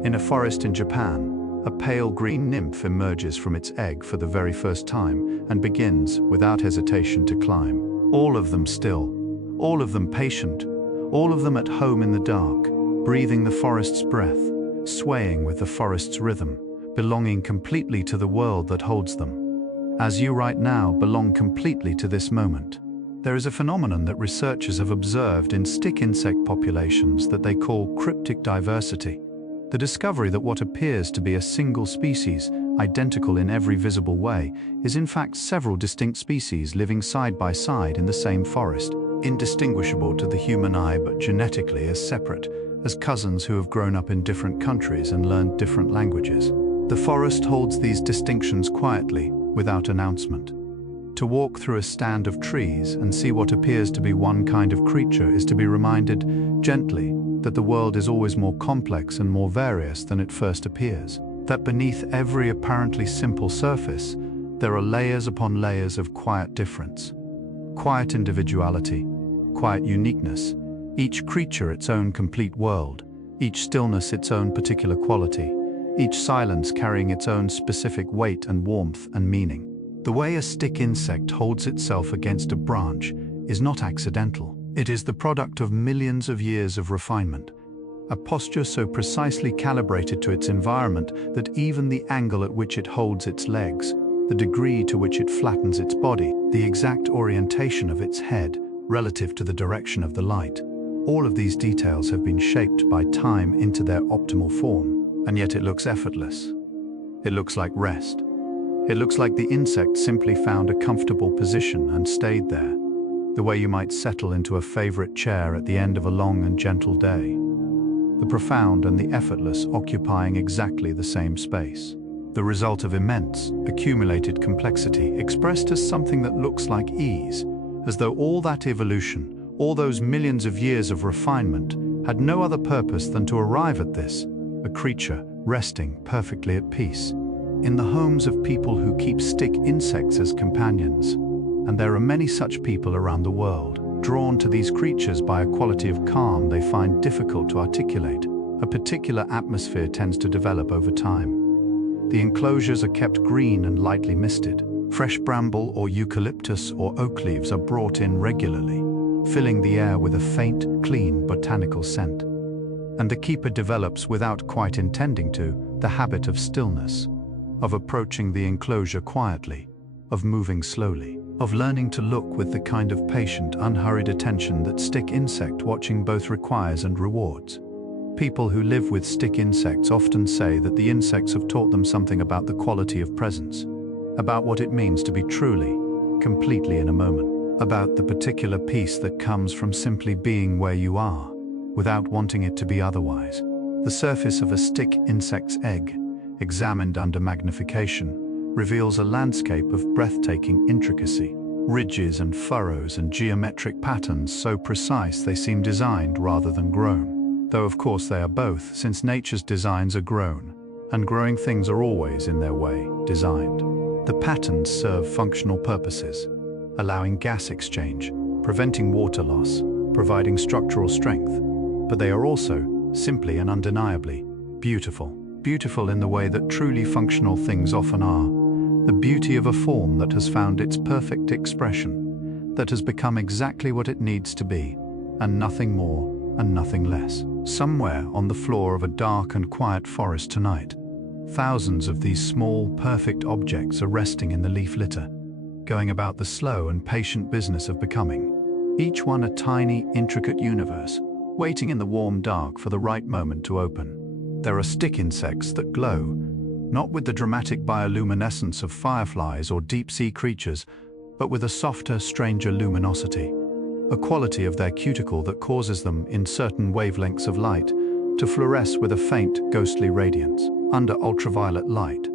In a forest in Japan, a pale green nymph emerges from its egg for the very first time and begins, without hesitation, to climb. All of them still, all of them patient, all of them at home in the dark, breathing the forest's breath, swaying with the forest's rhythm, belonging completely to the world that holds them. As you right now belong completely to this moment. There is a phenomenon that researchers have observed in stick insect populations that they call cryptic diversity. The discovery that what appears to be a single species, identical in every visible way, is in fact several distinct species living side by side in the same forest, indistinguishable to the human eye but genetically as separate, as cousins who have grown up in different countries and learned different languages. The forest holds these distinctions quietly, without announcement. To walk through a stand of trees and see what appears to be one kind of creature is to be reminded gently that the world is always more complex and more various than it first appears. That beneath every apparently simple surface, there are layers upon layers of quiet difference. Quiet individuality, quiet uniqueness, each creature its own complete world, each stillness its own particular quality, each silence carrying its own specific weight and warmth and meaning. The way a stick insect holds itself against a branch is not accidental. It is the product of millions of years of refinement. A posture so precisely calibrated to its environment that even the angle at which it holds its legs, the degree to which it flattens its body, the exact orientation of its head relative to the direction of the light, all of these details have been shaped by time into their optimal form, and yet it looks effortless. It looks like rest. It looks like the insect simply found a comfortable position and stayed there, the way you might settle into a favorite chair at the end of a long and gentle day. The profound and the effortless occupying exactly the same space. The result of immense, accumulated complexity expressed as something that looks like ease, as though all that evolution, all those millions of years of refinement, had no other purpose than to arrive at this, a creature resting perfectly at peace. In the homes of people who keep stick insects as companions, and there are many such people around the world, drawn to these creatures by a quality of calm they find difficult to articulate, a particular atmosphere tends to develop over time. The enclosures are kept green and lightly misted. Fresh bramble or eucalyptus or oak leaves are brought in regularly, filling the air with a faint, clean botanical scent. And the keeper develops, without quite intending to, the habit of stillness, of approaching the enclosure quietly, of moving slowly, of learning to look with the kind of patient, unhurried attention that stick insect watching both requires and rewards. People who live with stick insects often say that the insects have taught them something about the quality of presence, about what it means to be truly, completely in a moment, about the particular peace that comes from simply being where you are, without wanting it to be otherwise. The surface of a stick insect's egg, examined under magnification, reveals a landscape of breathtaking intricacy, ridges and furrows and geometric patterns so precise they seem designed rather than grown. Though of course they are both, since nature's designs are grown, and growing things are always in their way designed. The patterns serve functional purposes, allowing gas exchange, preventing water loss, providing structural strength, but they are also, simply and undeniably, beautiful. Beautiful in the way that truly functional things often are, the beauty of a form that has found its perfect expression, that has become exactly what it needs to be, and nothing more and nothing less. Somewhere on the floor of a dark and quiet forest tonight, thousands of these small, perfect objects are resting in the leaf litter, going about the slow and patient business of becoming, each one a tiny, intricate universe, waiting in the warm dark for the right moment to open. There are stick insects that glow, not with the dramatic bioluminescence of fireflies or deep-sea creatures, but with a softer, stranger luminosity, a quality of their cuticle that causes them, in certain wavelengths of light, to fluoresce with a faint, ghostly radiance. Under ultraviolet light,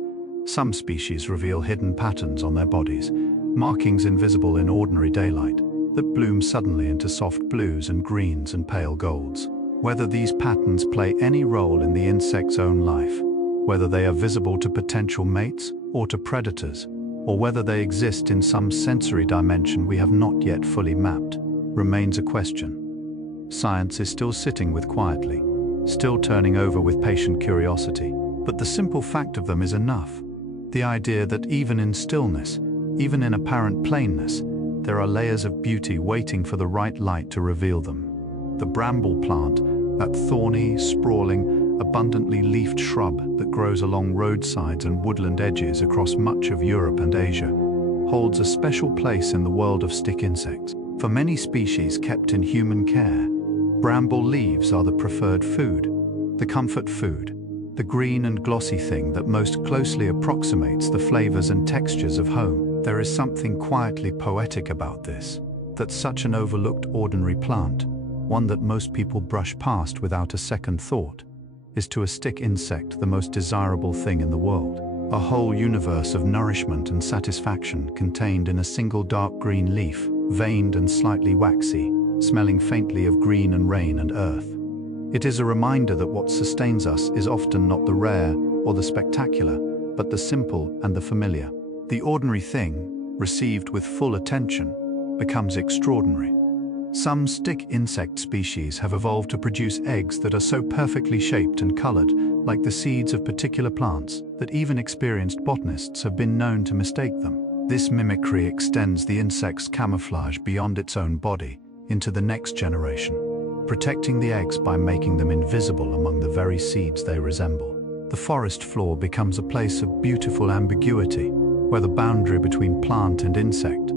some species reveal hidden patterns on their bodies, markings invisible in ordinary daylight, that bloom suddenly into soft blues and greens and pale golds. Whether these patterns play any role in the insect's own life, whether they are visible to potential mates or to predators, or whether they exist in some sensory dimension we have not yet fully mapped, remains a question. Science is still sitting with quietly, still turning over with patient curiosity, but the simple fact of them is enough. The idea that even in stillness, even in apparent plainness, there are layers of beauty waiting for the right light to reveal them. The bramble plant, that thorny, sprawling, abundantly leafed shrub that grows along roadsides and woodland edges across much of Europe and Asia, holds a special place in the world of stick insects. For many species kept in human care, bramble leaves are the preferred food, the comfort food, the green and glossy thing that most closely approximates the flavors and textures of home. There is something quietly poetic about this, that such an overlooked ordinary plant, one that most people brush past without a second thought, is to a stick insect the most desirable thing in the world. a whole universe of nourishment and satisfaction contained in a single dark green leaf, veined and slightly waxy, smelling faintly of green and rain and earth. It is a reminder that what sustains us is often not the rare or the spectacular, but the simple and the familiar. The ordinary thing, received with full attention, becomes extraordinary. Some stick insect species have evolved to produce eggs that are so perfectly shaped and colored, like the seeds of particular plants, that even experienced botanists have been known to mistake them. This mimicry extends the insect's camouflage beyond its own body, into the next generation, protecting the eggs by making them invisible among the very seeds they resemble. The forest floor becomes a place of beautiful ambiguity, where the boundary between plant and insect,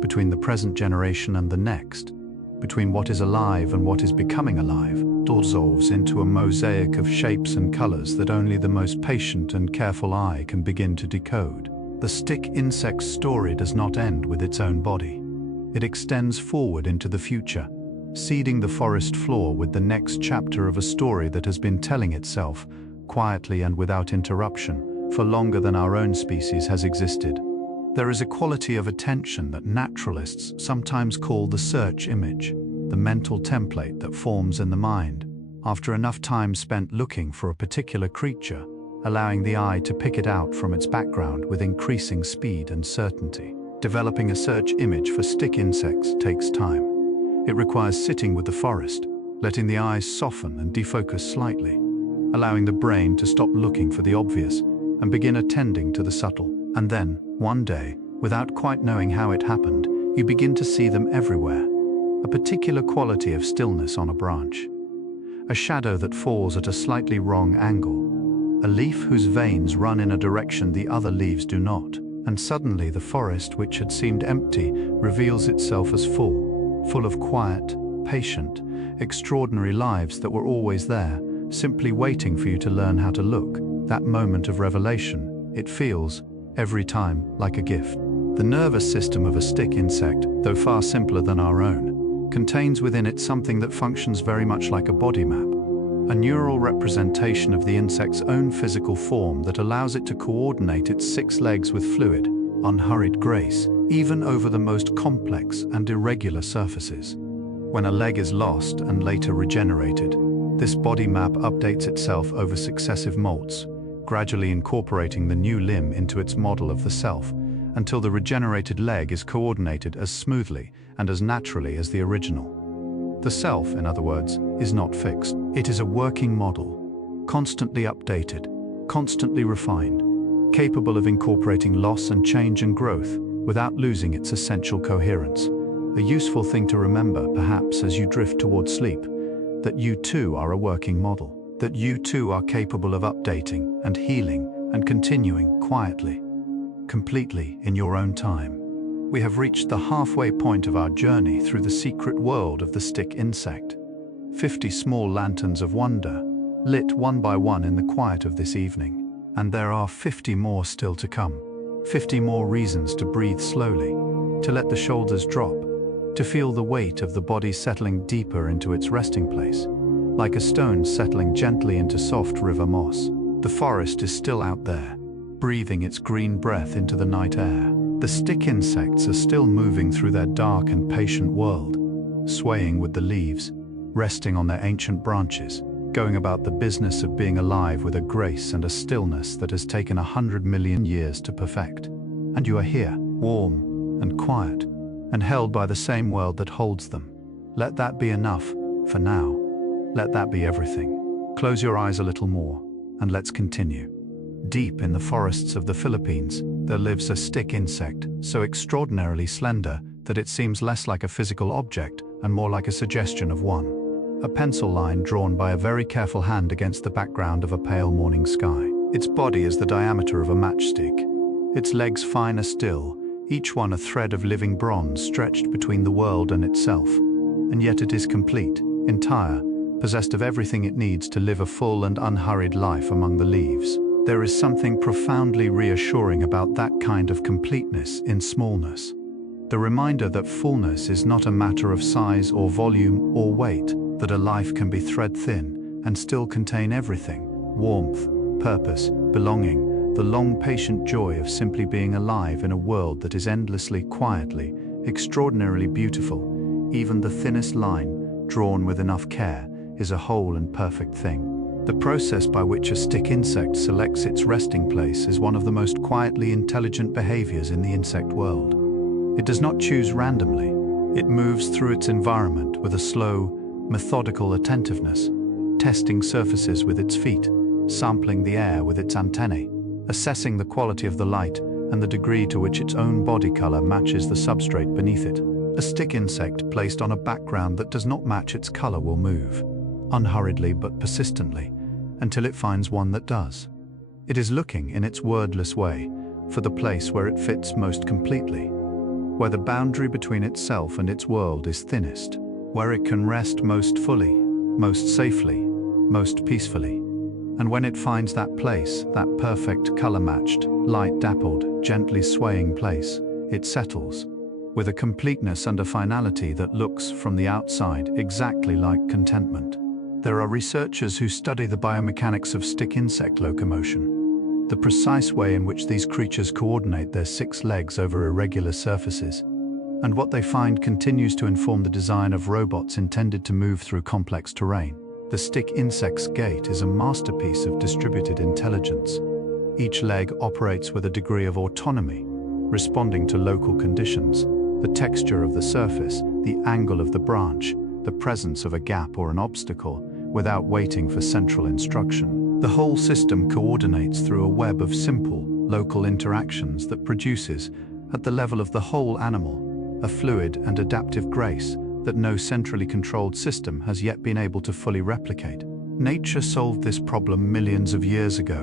between the present generation and the next, between what is alive and what is becoming alive, dissolves into a mosaic of shapes and colors that only the most patient and careful eye can begin to decode. The stick insect's story does not end with its own body. It extends forward into the future, seeding the forest floor with the next chapter of a story that has been telling itself, quietly and without interruption, for longer than our own species has existed. There is a quality of attention that naturalists sometimes call the search image, the mental template that forms in the mind, after enough time spent looking for a particular creature, allowing the eye to pick it out from its background with increasing speed and certainty. Developing a search image for stick insects takes time. It requires sitting with the forest, letting the eyes soften and defocus slightly, allowing the brain to stop looking for the obvious and begin attending to the subtle. And then, one day, without quite knowing how it happened, you begin to see them everywhere. A particular quality of stillness on a branch. A shadow that falls at a slightly wrong angle. A leaf whose veins run in a direction the other leaves do not. And suddenly the forest, which had seemed empty, reveals itself as full of quiet, patient, extraordinary lives that were always there, simply waiting for you to learn how to look. That moment of revelation, it feels, every time, like a gift. The nervous system of a stick insect, though far simpler than our own, contains within it something that functions very much like a body map, a neural representation of the insect's own physical form that allows it to coordinate its 6 legs with fluid, unhurried grace, even over the most complex and irregular surfaces. When a leg is lost and later regenerated, this body map updates itself over successive molts, gradually incorporating the new limb into its model of the self, until the regenerated leg is coordinated as smoothly and as naturally as the original. The self, in other words, is not fixed. It is a working model, constantly updated, constantly refined, capable of incorporating loss and change and growth without losing its essential coherence. A useful thing to remember, perhaps, as you drift towards sleep, that you too are a working model. That you too are capable of updating and healing and continuing quietly, completely in your own time. We have reached the halfway point of our journey through the secret world of the stick insect. 50 small lanterns of wonder, lit one by one in the quiet of this evening. And there are 50 more still to come. 50 more reasons to breathe slowly, to let the shoulders drop, to feel the weight of the body settling deeper into its resting place. Like a stone settling gently into soft river moss. The forest is still out there, breathing its green breath into the night air. The stick insects are still moving through their dark and patient world, swaying with the leaves, resting on their ancient branches, going about the business of being alive with a grace and a stillness that has taken 100 million years to perfect. And you are here, warm and quiet, and held by the same world that holds them. Let that be enough, for now. Let that be everything. Close your eyes a little more, and let's continue. Deep in the forests of the Philippines, there lives a stick insect, so extraordinarily slender that it seems less like a physical object and more like a suggestion of one. A pencil line drawn by a very careful hand against the background of a pale morning sky. Its body is the diameter of a matchstick. Its legs finer still, each one a thread of living bronze stretched between the world and itself. And yet it is complete, entire, possessed of everything it needs to live a full and unhurried life among the leaves. There is something profoundly reassuring about that kind of completeness in smallness. The reminder that fullness is not a matter of size or volume or weight, that a life can be thread thin and still contain everything: warmth, purpose, belonging, the long patient joy of simply being alive in a world that is endlessly, quietly, extraordinarily beautiful. Even the thinnest line, drawn with enough care, is a whole and perfect thing. The process by which a stick insect selects its resting place is one of the most quietly intelligent behaviors in the insect world. It does not choose randomly. It moves through its environment with a slow, methodical attentiveness, testing surfaces with its feet, sampling the air with its antennae, assessing the quality of the light and the degree to which its own body color matches the substrate beneath it. A stick insect placed on a background that does not match its color will move, unhurriedly but persistently, until it finds one that does. It is looking, in its wordless way, for the place where it fits most completely, where the boundary between itself and its world is thinnest, where it can rest most fully, most safely, most peacefully. And when it finds that place, that perfect color-matched, light-dappled, gently swaying place, it settles, with a completeness and a finality that looks, from the outside, exactly like contentment. There are researchers who study the biomechanics of stick insect locomotion, the precise way in which these creatures coordinate their 6 legs over irregular surfaces, and what they find continues to inform the design of robots intended to move through complex terrain. The stick insect's gait is a masterpiece of distributed intelligence. Each leg operates with a degree of autonomy, responding to local conditions, the texture of the surface, the angle of the branch, the presence of a gap or an obstacle, without waiting for central instruction. The whole system coordinates through a web of simple, local interactions that produces, at the level of the whole animal, a fluid and adaptive grace that no centrally controlled system has yet been able to fully replicate. Nature solved this problem millions of years ago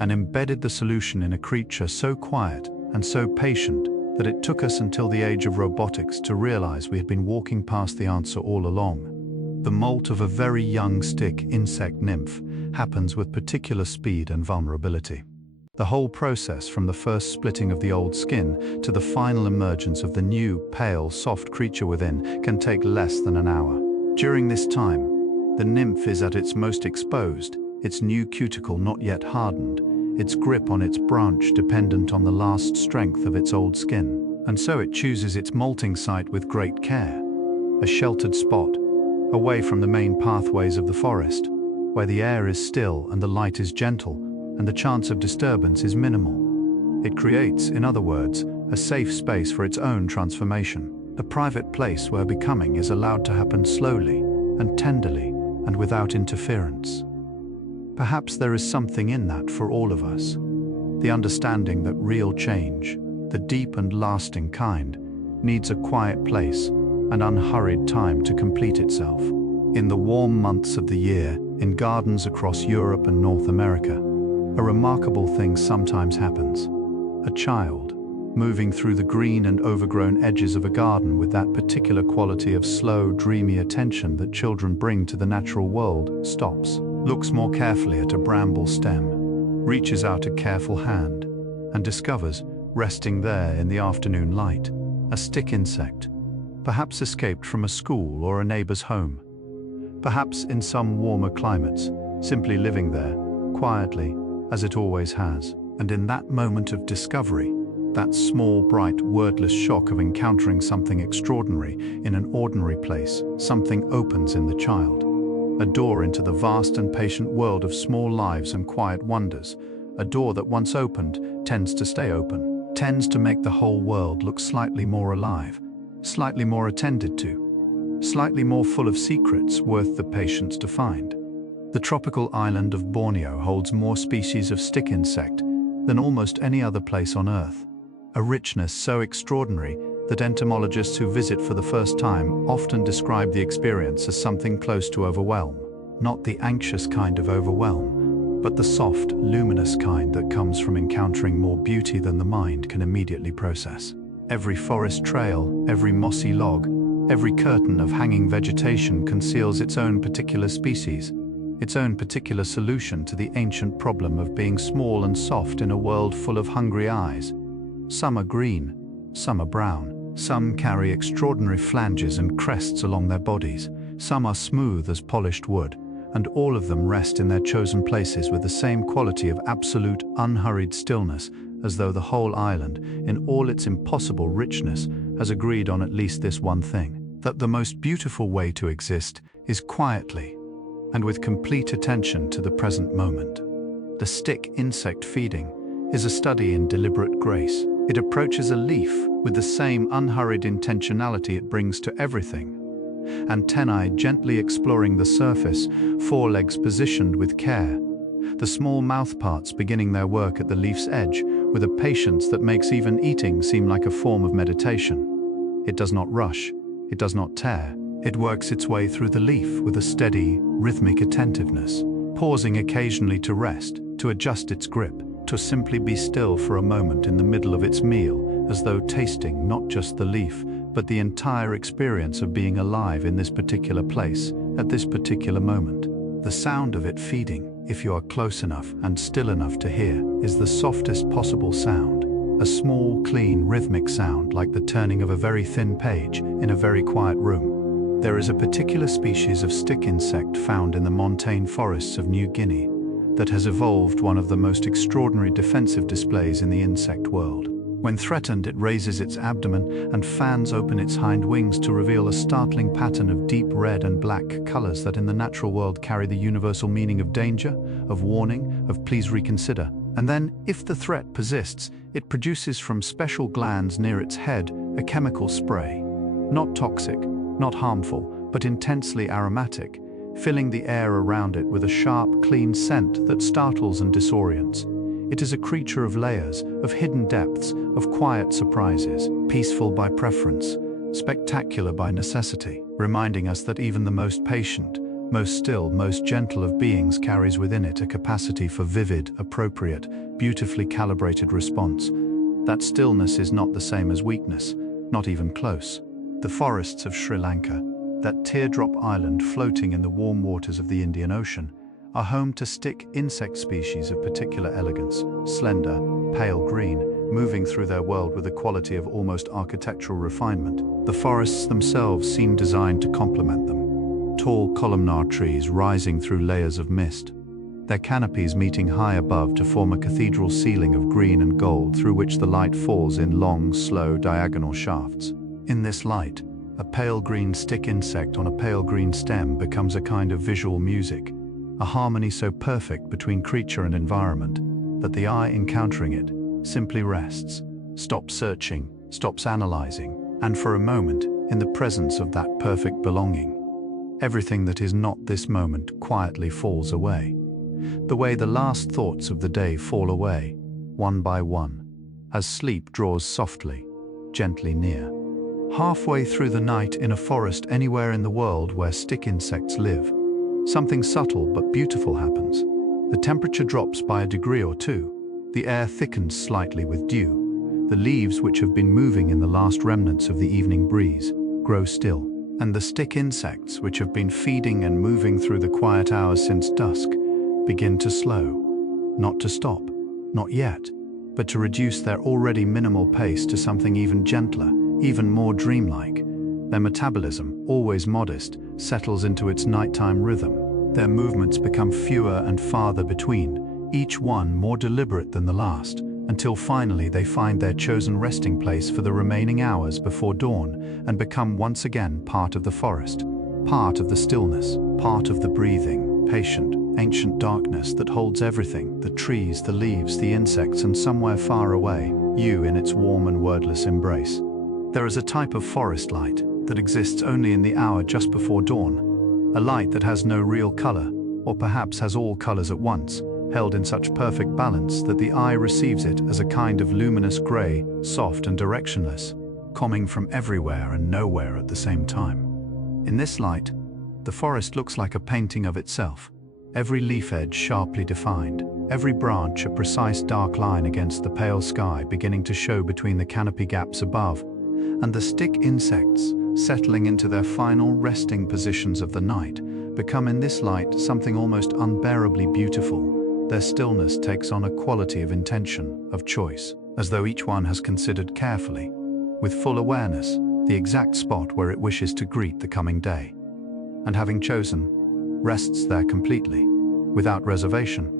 and embedded the solution in a creature so quiet and so patient that it took us until the age of robotics to realize we had been walking past the answer all along. The molt of a very young stick insect nymph happens with particular speed and vulnerability. The whole process, from the first splitting of the old skin to the final emergence of the new, pale, soft creature within, can take less than an hour. During this time, the nymph is at its most exposed, its new cuticle not yet hardened, its grip on its branch dependent on the last strength of its old skin. And so it chooses its molting site with great care, a sheltered spot, away from the main pathways of the forest, where the air is still and the light is gentle, and the chance of disturbance is minimal. It creates, in other words, a safe space for its own transformation, a private place where becoming is allowed to happen slowly and tenderly and without interference. Perhaps there is something in that for all of us, the understanding that real change, the deep and lasting kind, needs a quiet place and unhurried time to complete itself. In the warm months of the year, in gardens across Europe and North America, a remarkable thing sometimes happens. A child, moving through the green and overgrown edges of a garden with that particular quality of slow, dreamy attention that children bring to the natural world, stops, looks more carefully at a bramble stem, reaches out a careful hand, and discovers, resting there in the afternoon light, a stick insect, perhaps escaped from a school or a neighbor's home, perhaps in some warmer climates, simply living there, quietly, as it always has. And in that moment of discovery, that small, bright, wordless shock of encountering something extraordinary in an ordinary place, something opens in the child. A door into the vast and patient world of small lives and quiet wonders. A door that once opened tends to stay open, tends to make the whole world look slightly more alive, slightly more attended to, slightly more full of secrets worth the patience to find. The tropical island of Borneo holds more species of stick insect than almost any other place on Earth, a richness so extraordinary that entomologists who visit for the first time often describe the experience as something close to overwhelm. Not the anxious kind of overwhelm, but the soft, luminous kind that comes from encountering more beauty than the mind can immediately process. Every forest trail, every mossy log, every curtain of hanging vegetation conceals its own particular species, its own particular solution to the ancient problem of being small and soft in a world full of hungry eyes. Some are green, some are brown, some carry extraordinary flanges and crests along their bodies, some are smooth as polished wood, and all of them rest in their chosen places with the same quality of absolute, unhurried stillness, as though the whole island, in all its impossible richness, has agreed on at least this one thing, that the most beautiful way to exist is quietly and with complete attention to the present moment. The stick insect feeding is a study in deliberate grace. It approaches a leaf with the same unhurried intentionality it brings to everything. Antennae gently exploring the surface, forelegs positioned with care. The small mouthparts beginning their work at the leaf's edge with a patience that makes even eating seem like a form of meditation. It does not rush, it does not tear. It works its way through the leaf with a steady, rhythmic attentiveness, pausing occasionally to rest, to adjust its grip, to simply be still for a moment in the middle of its meal, as though tasting not just the leaf, but the entire experience of being alive in this particular place, at this particular moment. The sound of it feeding, if you are close enough and still enough to hear, is the softest possible sound. A small, clean, rhythmic sound like the turning of a very thin page in a very quiet room. There is a particular species of stick insect found in the montane forests of New Guinea that has evolved one of the most extraordinary defensive displays in the insect world. When threatened, it raises its abdomen and fans open its hind wings to reveal a startling pattern of deep red and black colors that in the natural world carry the universal meaning of danger, of warning, of please reconsider. And then, if the threat persists, it produces from special glands near its head a chemical spray. Not toxic, not harmful, but intensely aromatic, filling the air around it with a sharp, clean scent that startles and disorients. It is a creature of layers, of hidden depths, of quiet surprises, peaceful by preference, spectacular by necessity, reminding us that even the most patient, most still, most gentle of beings carries within it a capacity for vivid, appropriate, beautifully calibrated response. That stillness is not the same as weakness, not even close. The forests of Sri Lanka, that teardrop island floating in the warm waters of the Indian Ocean, are home to stick insect species of particular elegance, slender, pale green, moving through their world with a quality of almost architectural refinement. The forests themselves seem designed to complement them. Tall columnar trees rising through layers of mist, their canopies meeting high above to form a cathedral ceiling of green and gold through which the light falls in long, slow, diagonal shafts. In this light, a pale green stick insect on a pale green stem becomes a kind of visual music, a harmony so perfect between creature and environment that the eye encountering it simply rests, stops searching, stops analyzing, and for a moment, in the presence of that perfect belonging, everything that is not this moment quietly falls away. The way the last thoughts of the day fall away, one by one, as sleep draws softly, gently near. Halfway through the night in a forest anywhere in the world where stick insects live, something subtle but beautiful happens. The temperature drops by a degree or two. The air thickens slightly with dew. The leaves, which have been moving in the last remnants of the evening breeze, grow still. And the stick insects, which have been feeding and moving through the quiet hours since dusk, begin to slow. Not to stop, not yet, but to reduce their already minimal pace to something even gentler, even more dreamlike. Their metabolism, always modest, settles into its nighttime rhythm. Their movements become fewer and farther between, each one more deliberate than the last, until finally they find their chosen resting place for the remaining hours before dawn and become once again part of the forest, part of the stillness, part of the breathing, patient, ancient darkness that holds everything, the trees, the leaves, the insects, and somewhere far away, you in its warm and wordless embrace. There is a type of forest light that exists only in the hour just before dawn, a light that has no real color, or perhaps has all colors at once, held in such perfect balance that the eye receives it as a kind of luminous gray, soft and directionless, coming from everywhere and nowhere at the same time. In this light, the forest looks like a painting of itself, every leaf edge sharply defined, every branch a precise dark line against the pale sky beginning to show between the canopy gaps above, and the stick insects, settling into their final resting positions of the night, become in this light something almost unbearably beautiful. Their stillness takes on a quality of intention, of choice, as though each one has considered carefully, with full awareness, the exact spot where it wishes to greet the coming day. And having chosen, rests there completely, without reservation,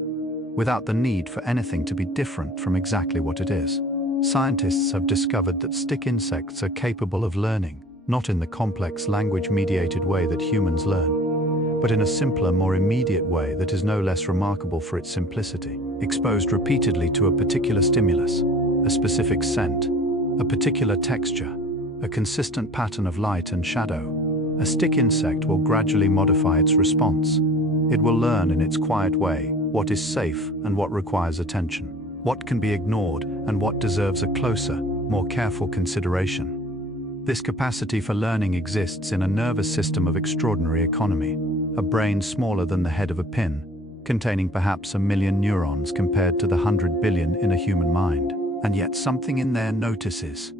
without the need for anything to be different from exactly what it is. Scientists have discovered that stick insects are capable of learning, not in the complex language-mediated way that humans learn, but in a simpler, more immediate way that is no less remarkable for its simplicity. Exposed repeatedly to a particular stimulus, a specific scent, a particular texture, a consistent pattern of light and shadow, a stick insect will gradually modify its response. It will learn in its quiet way what is safe and what requires attention, what can be ignored and what deserves a closer, more careful consideration. This capacity for learning exists in a nervous system of extraordinary economy, a brain smaller than the head of a pin, containing perhaps 1 million neurons compared to the 100 billion in a human mind. And yet something in there notices,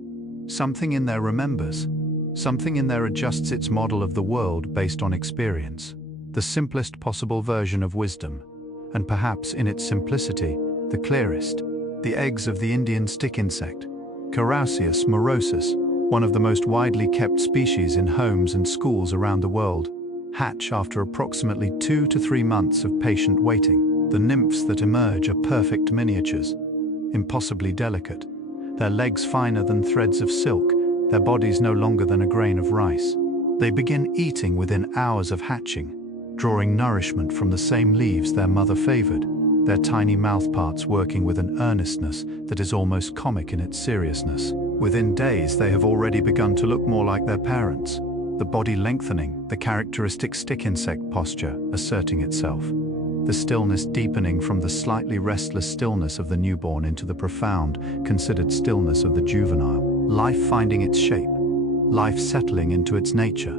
something in there remembers, something in there adjusts its model of the world based on experience, the simplest possible version of wisdom, and perhaps in its simplicity, the clearest. The eggs of the Indian stick insect, Carausius morosus, one of the most widely kept species in homes and schools around the world, hatch after approximately 2 to 3 months of patient waiting. The nymphs that emerge are perfect miniatures, impossibly delicate, their legs finer than threads of silk, their bodies no longer than a grain of rice. They begin eating within hours of hatching, drawing nourishment from the same leaves their mother favored, their tiny mouthparts working with an earnestness that is almost comic in its seriousness. Within days, they have already begun to look more like their parents, the body lengthening, the characteristic stick insect posture asserting itself, the stillness deepening from the slightly restless stillness of the newborn into the profound, considered stillness of the juvenile, life finding its shape, life settling into its nature,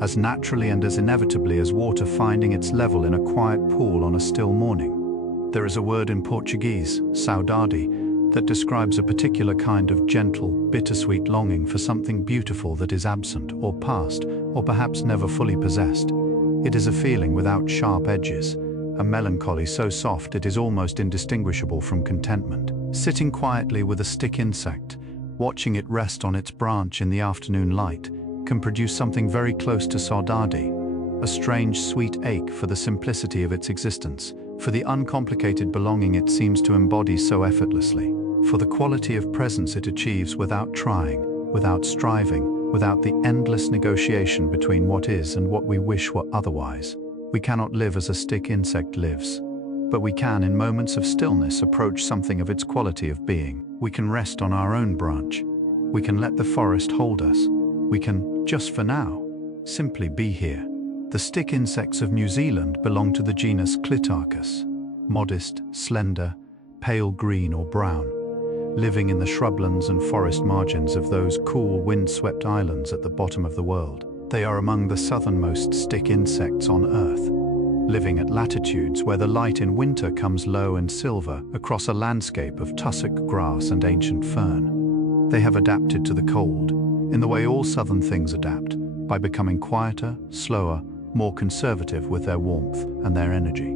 as naturally and as inevitably as water finding its level in a quiet pool on a still morning. There is a word in Portuguese, saudade, that describes a particular kind of gentle, bittersweet longing for something beautiful that is absent or past, or perhaps never fully possessed. It is a feeling without sharp edges, a melancholy so soft it is almost indistinguishable from contentment. Sitting quietly with a stick insect, watching it rest on its branch in the afternoon light, can produce something very close to saudade, a strange sweet ache for the simplicity of its existence, for the uncomplicated belonging it seems to embody so effortlessly, for the quality of presence it achieves without trying, without striving, without the endless negotiation between what is and what we wish were otherwise. We cannot live as a stick insect lives, but we can in moments of stillness approach something of its quality of being. We can rest on our own branch. We can let the forest hold us. We can, just for now, simply be here. The stick insects of New Zealand belong to the genus Clitarchus, modest, slender, pale green or brown, living in the shrublands and forest margins of those cool, wind-swept islands at the bottom of the world. They are among the southernmost stick insects on Earth, living at latitudes where the light in winter comes low and silver across a landscape of tussock grass and ancient fern. They have adapted to the cold, in the way all southern things adapt, by becoming quieter, slower, more conservative with their warmth and their energy,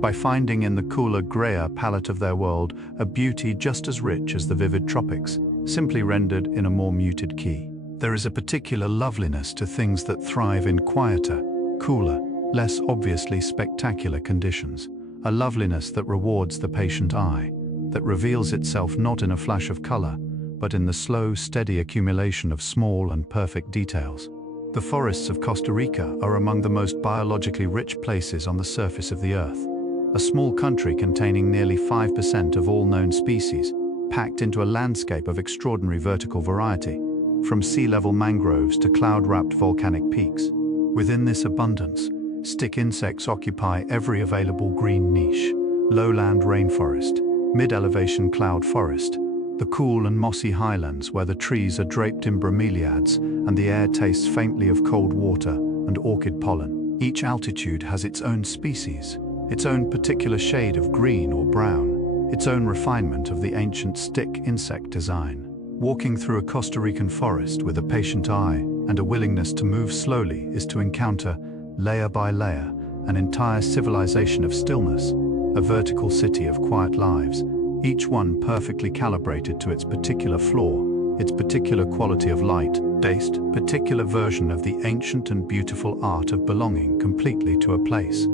by finding in the cooler, grayer palette of their world a beauty just as rich as the vivid tropics, simply rendered in a more muted key. There is a particular loveliness to things that thrive in quieter, cooler, less obviously spectacular conditions, a loveliness that rewards the patient eye, that reveals itself not in a flash of color, but in the slow, steady accumulation of small and perfect details. The forests of Costa Rica are among the most biologically rich places on the surface of the Earth, a small country containing nearly 5% of all known species, packed into a landscape of extraordinary vertical variety, from sea-level mangroves to cloud-wrapped volcanic peaks. Within this abundance, stick insects occupy every available green niche: lowland rainforest, mid-elevation cloud forest, the cool and mossy highlands where the trees are draped in bromeliads and the air tastes faintly of cold water and orchid pollen. Each altitude has its own species, its own particular shade of green or brown, its own refinement of the ancient stick insect design. Walking through a Costa Rican forest with a patient eye and a willingness to move slowly is to encounter, layer by layer, an entire civilization of stillness, a vertical city of quiet lives, each one perfectly calibrated to its particular flaw, its particular quality of light, particular version of the ancient and beautiful art of belonging completely to a place.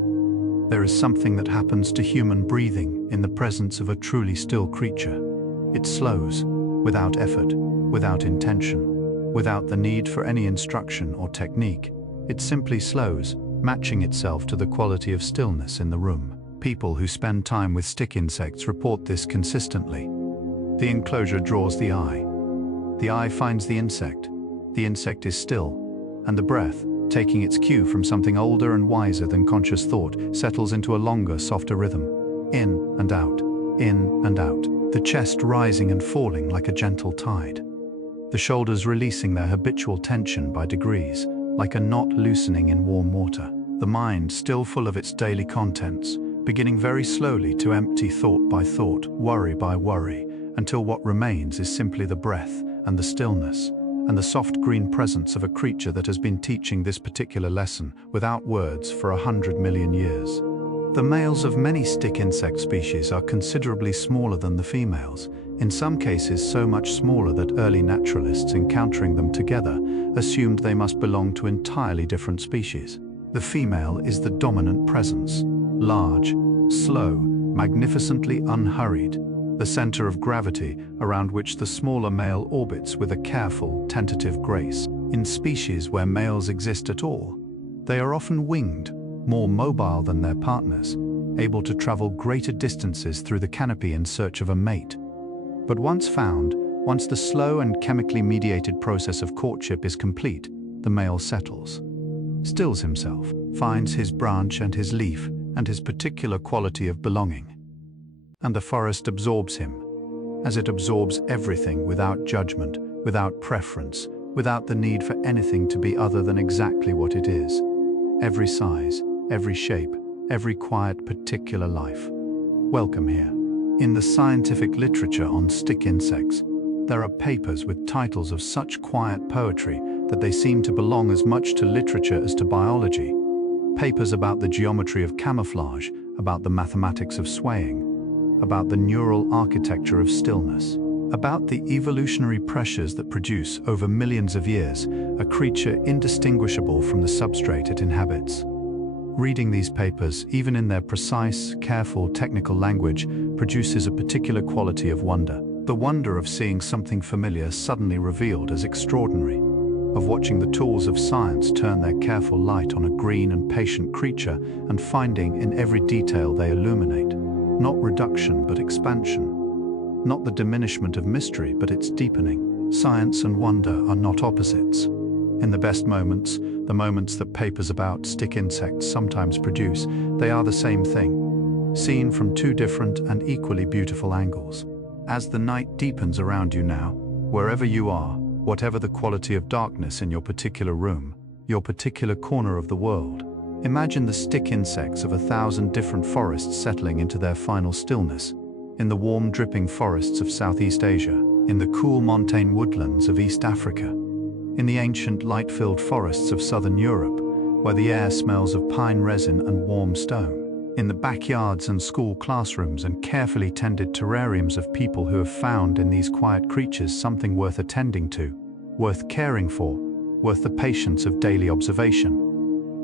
There is something that happens to human breathing in the presence of a truly still creature. It slows, without effort, without intention, without the need for any instruction or technique. It simply slows, matching itself to the quality of stillness in the room. People who spend time with stick insects report this consistently. The enclosure draws the eye. The eye finds the insect is still, and the breath, taking its cue from something older and wiser than conscious thought, settles into a longer, softer rhythm. In and out, the chest rising and falling like a gentle tide. The shoulders releasing their habitual tension by degrees, like a knot loosening in warm water. The mind, still full of its daily contents, beginning very slowly to empty thought by thought, worry by worry, until what remains is simply the breath and the stillness, and the soft green presence of a creature that has been teaching this particular lesson without words for 100 million years. The males of many stick insect species are considerably smaller than the females, in some cases so much smaller that early naturalists encountering them together assumed they must belong to entirely different species. The female is the dominant presence, large, slow, magnificently unhurried, the center of gravity around which the smaller male orbits with a careful, tentative grace. In species where males exist at all, they are often winged, more mobile than their partners, able to travel greater distances through the canopy in search of a mate. But once found, once the slow and chemically mediated process of courtship is complete, the male settles, stills himself, finds his branch and his leaf and his particular quality of belonging. And the forest absorbs him, as it absorbs everything without judgment, without preference, without the need for anything to be other than exactly what it is. Every size, every shape, every quiet particular life. Welcome here. In the scientific literature on stick insects, there are papers with titles of such quiet poetry that they seem to belong as much to literature as to biology. Papers about the geometry of camouflage, about the mathematics of swaying, about the neural architecture of stillness, about the evolutionary pressures that produce, over millions of years, a creature indistinguishable from the substrate it inhabits. Reading these papers, even in their precise, careful, technical language, produces a particular quality of wonder. The wonder of seeing something familiar suddenly revealed as extraordinary, of watching the tools of science turn their careful light on a green and patient creature and finding in every detail they illuminate, not reduction but expansion, not the diminishment of mystery but its deepening. Science and wonder are not opposites. In the best moments, the moments that papers about stick insects sometimes produce, they are the same thing, seen from two different and equally beautiful angles. As the night deepens around you now, wherever you are, whatever the quality of darkness in your particular room, your particular corner of the world, imagine the stick insects of 1,000 different forests settling into their final stillness, in the warm dripping forests of Southeast Asia, in the cool montane woodlands of East Africa, in the ancient light-filled forests of Southern Europe, where the air smells of pine resin and warm stone, in the backyards and school classrooms and carefully tended terrariums of people who have found in these quiet creatures something worth attending to, worth caring for, worth the patience of daily observation.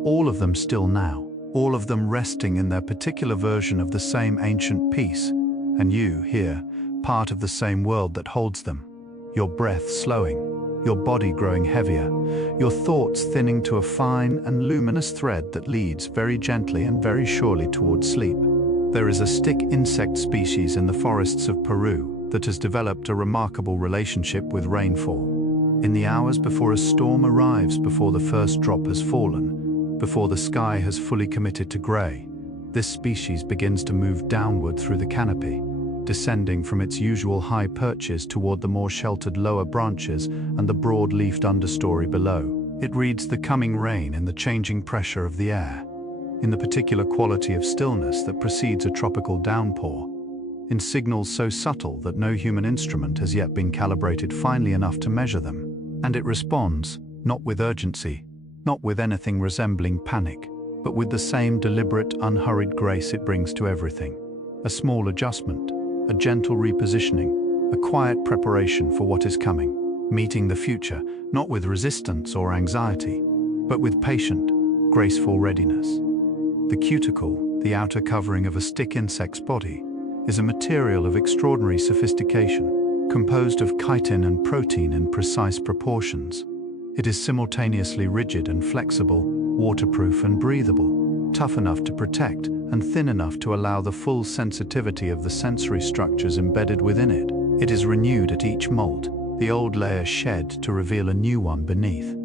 All of them still now, all of them resting in their particular version of the same ancient peace, and you, here, part of the same world that holds them, your breath slowing, your body growing heavier, your thoughts thinning to a fine and luminous thread that leads very gently and very surely towards sleep. There is a stick insect species in the forests of Peru that has developed a remarkable relationship with rainfall. In the hours before a storm arrives, before the first drop has fallen, before the sky has fully committed to grey, this species begins to move downward through the canopy, descending from its usual high perches toward the more sheltered lower branches and the broad-leafed understory below. It reads the coming rain in the changing pressure of the air, in the particular quality of stillness that precedes a tropical downpour, in signals so subtle that no human instrument has yet been calibrated finely enough to measure them. And it responds, not with urgency, not with anything resembling panic, but with the same deliberate, unhurried grace it brings to everything. A small adjustment, a gentle repositioning, a quiet preparation for what is coming. meeting the future, not with resistance or anxiety, but with patient, graceful readiness. The cuticle, the outer covering of a stick insect's body, is a material of extraordinary sophistication, composed of chitin and protein in precise proportions. It is simultaneously rigid and flexible, waterproof and breathable, tough enough to protect and thin enough to allow the full sensitivity of the sensory structures embedded within it. It is renewed at each molt, the old layer shed to reveal a new one beneath,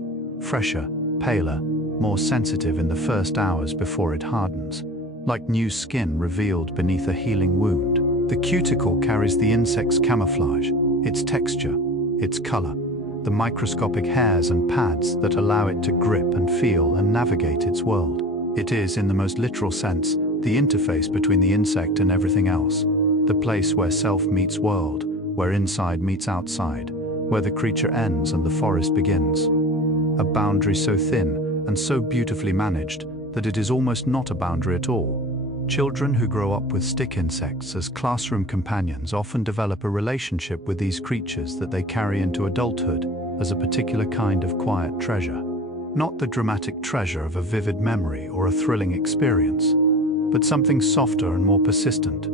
fresher, paler, more sensitive in the first hours before it hardens, like new skin revealed beneath a healing wound. The cuticle carries the insect's camouflage, its texture, its color, the microscopic hairs and pads that allow it to grip and feel and navigate its world. It is, in the most literal sense, the interface between the insect and everything else, the place where self meets world, where inside meets outside, where the creature ends and the forest begins. A boundary so thin and so beautifully managed that it is almost not a boundary at all. Children who grow up with stick insects as classroom companions often develop a relationship with these creatures that they carry into adulthood as a particular kind of quiet treasure. Not the dramatic treasure of a vivid memory or a thrilling experience, but something softer and more persistent,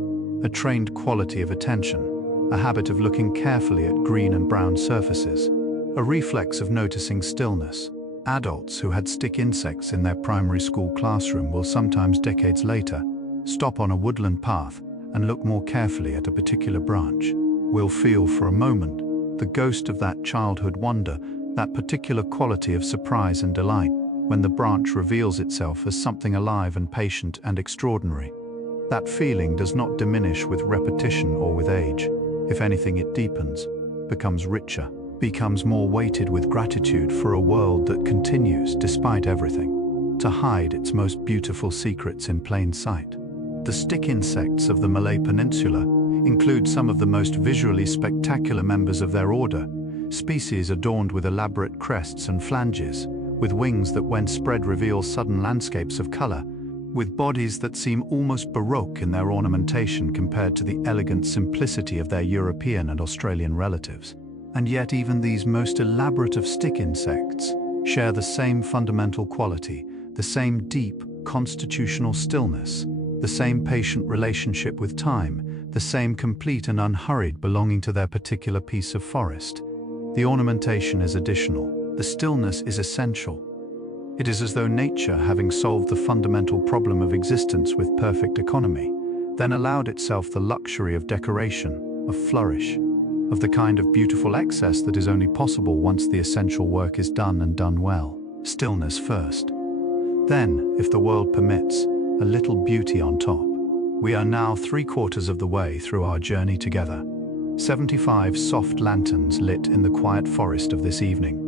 a trained quality of attention, a habit of looking carefully at green and brown surfaces, a reflex of noticing stillness. Adults who had stick insects in their primary school classroom will sometimes decades later stop on a woodland path and look more carefully at a particular branch. We'll feel for a moment the ghost of that childhood wonder, that particular quality of surprise and delight when the branch reveals itself as something alive and patient and extraordinary. That feeling does not diminish with repetition or with age. If anything, it deepens, becomes richer, becomes more weighted with gratitude for a world that continues, despite everything, to hide its most beautiful secrets in plain sight. The stick insects of the Malay Peninsula include some of the most visually spectacular members of their order, species adorned with elaborate crests and flanges, with wings that when spread reveal sudden landscapes of color, with bodies that seem almost baroque in their ornamentation compared to the elegant simplicity of their European and Australian relatives. And yet even these most elaborate of stick insects share the same fundamental quality, the same deep, constitutional stillness, the same patient relationship with time, the same complete and unhurried belonging to their particular piece of forest. The ornamentation is additional, the stillness is essential. It is as though nature, having solved the fundamental problem of existence with perfect economy, then allowed itself the luxury of decoration, of flourish, of the kind of beautiful excess that is only possible once the essential work is done and done well. Stillness first. Then, if the world permits, a little beauty on top. We are now 3/4 of the way through our journey together. 75 soft lanterns lit in the quiet forest of this evening.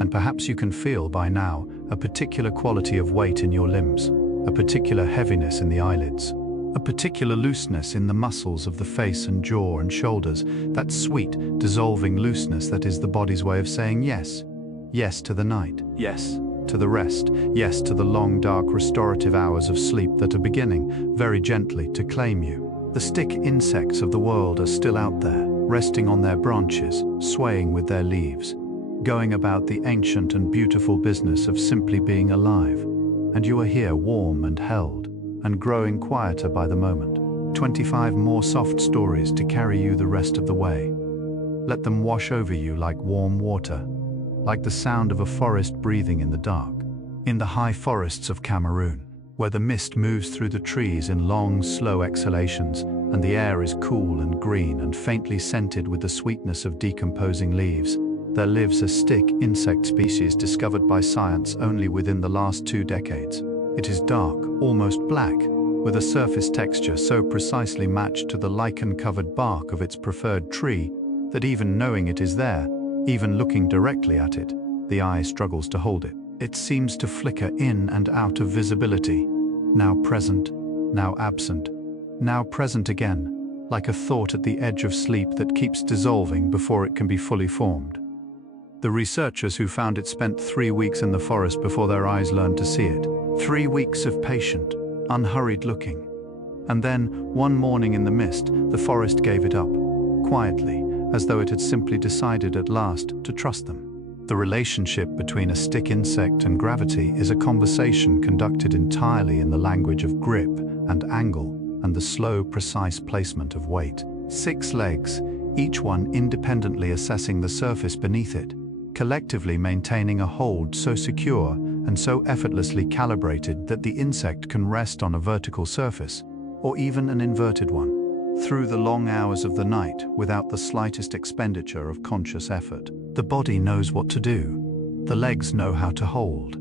And perhaps you can feel by now a particular quality of weight in your limbs, a particular heaviness in the eyelids, a particular looseness in the muscles of the face and jaw and shoulders, that sweet, dissolving looseness that is the body's way of saying yes. Yes to the night, yes to the rest, yes to the long, dark, restorative hours of sleep that are beginning, very gently, to claim you. The stick insects of the world are still out there, resting on their branches, swaying with their leaves, going about the ancient and beautiful business of simply being alive. And you are here warm and held, and growing quieter by the moment. 25 more soft stories to carry you the rest of the way. Let them wash over you like warm water, like the sound of a forest breathing in the dark. In the high forests of Cameroon, where the mist moves through the trees in long, slow exhalations, and the air is cool and green and faintly scented with the sweetness of decomposing leaves, there lives a stick insect species discovered by science only within the last 2 decades. It is dark, almost black, with a surface texture so precisely matched to the lichen-covered bark of its preferred tree that even knowing it is there, even looking directly at it, the eye struggles to hold it. It seems to flicker in and out of visibility, now present, now absent, now present again, like a thought at the edge of sleep that keeps dissolving before it can be fully formed. The researchers who found it spent 3 weeks in the forest before their eyes learned to see it. 3 weeks of patient, unhurried looking. And then, one morning in the mist, the forest gave it up, quietly, as though it had simply decided at last to trust them. The relationship between a stick insect and gravity is a conversation conducted entirely in the language of grip and angle and the slow, precise placement of weight. 6 legs, each one independently assessing the surface beneath it, collectively maintaining a hold so secure and so effortlessly calibrated that the insect can rest on a vertical surface, or even an inverted one, through the long hours of the night without the slightest expenditure of conscious effort. The body knows what to do. The legs know how to hold.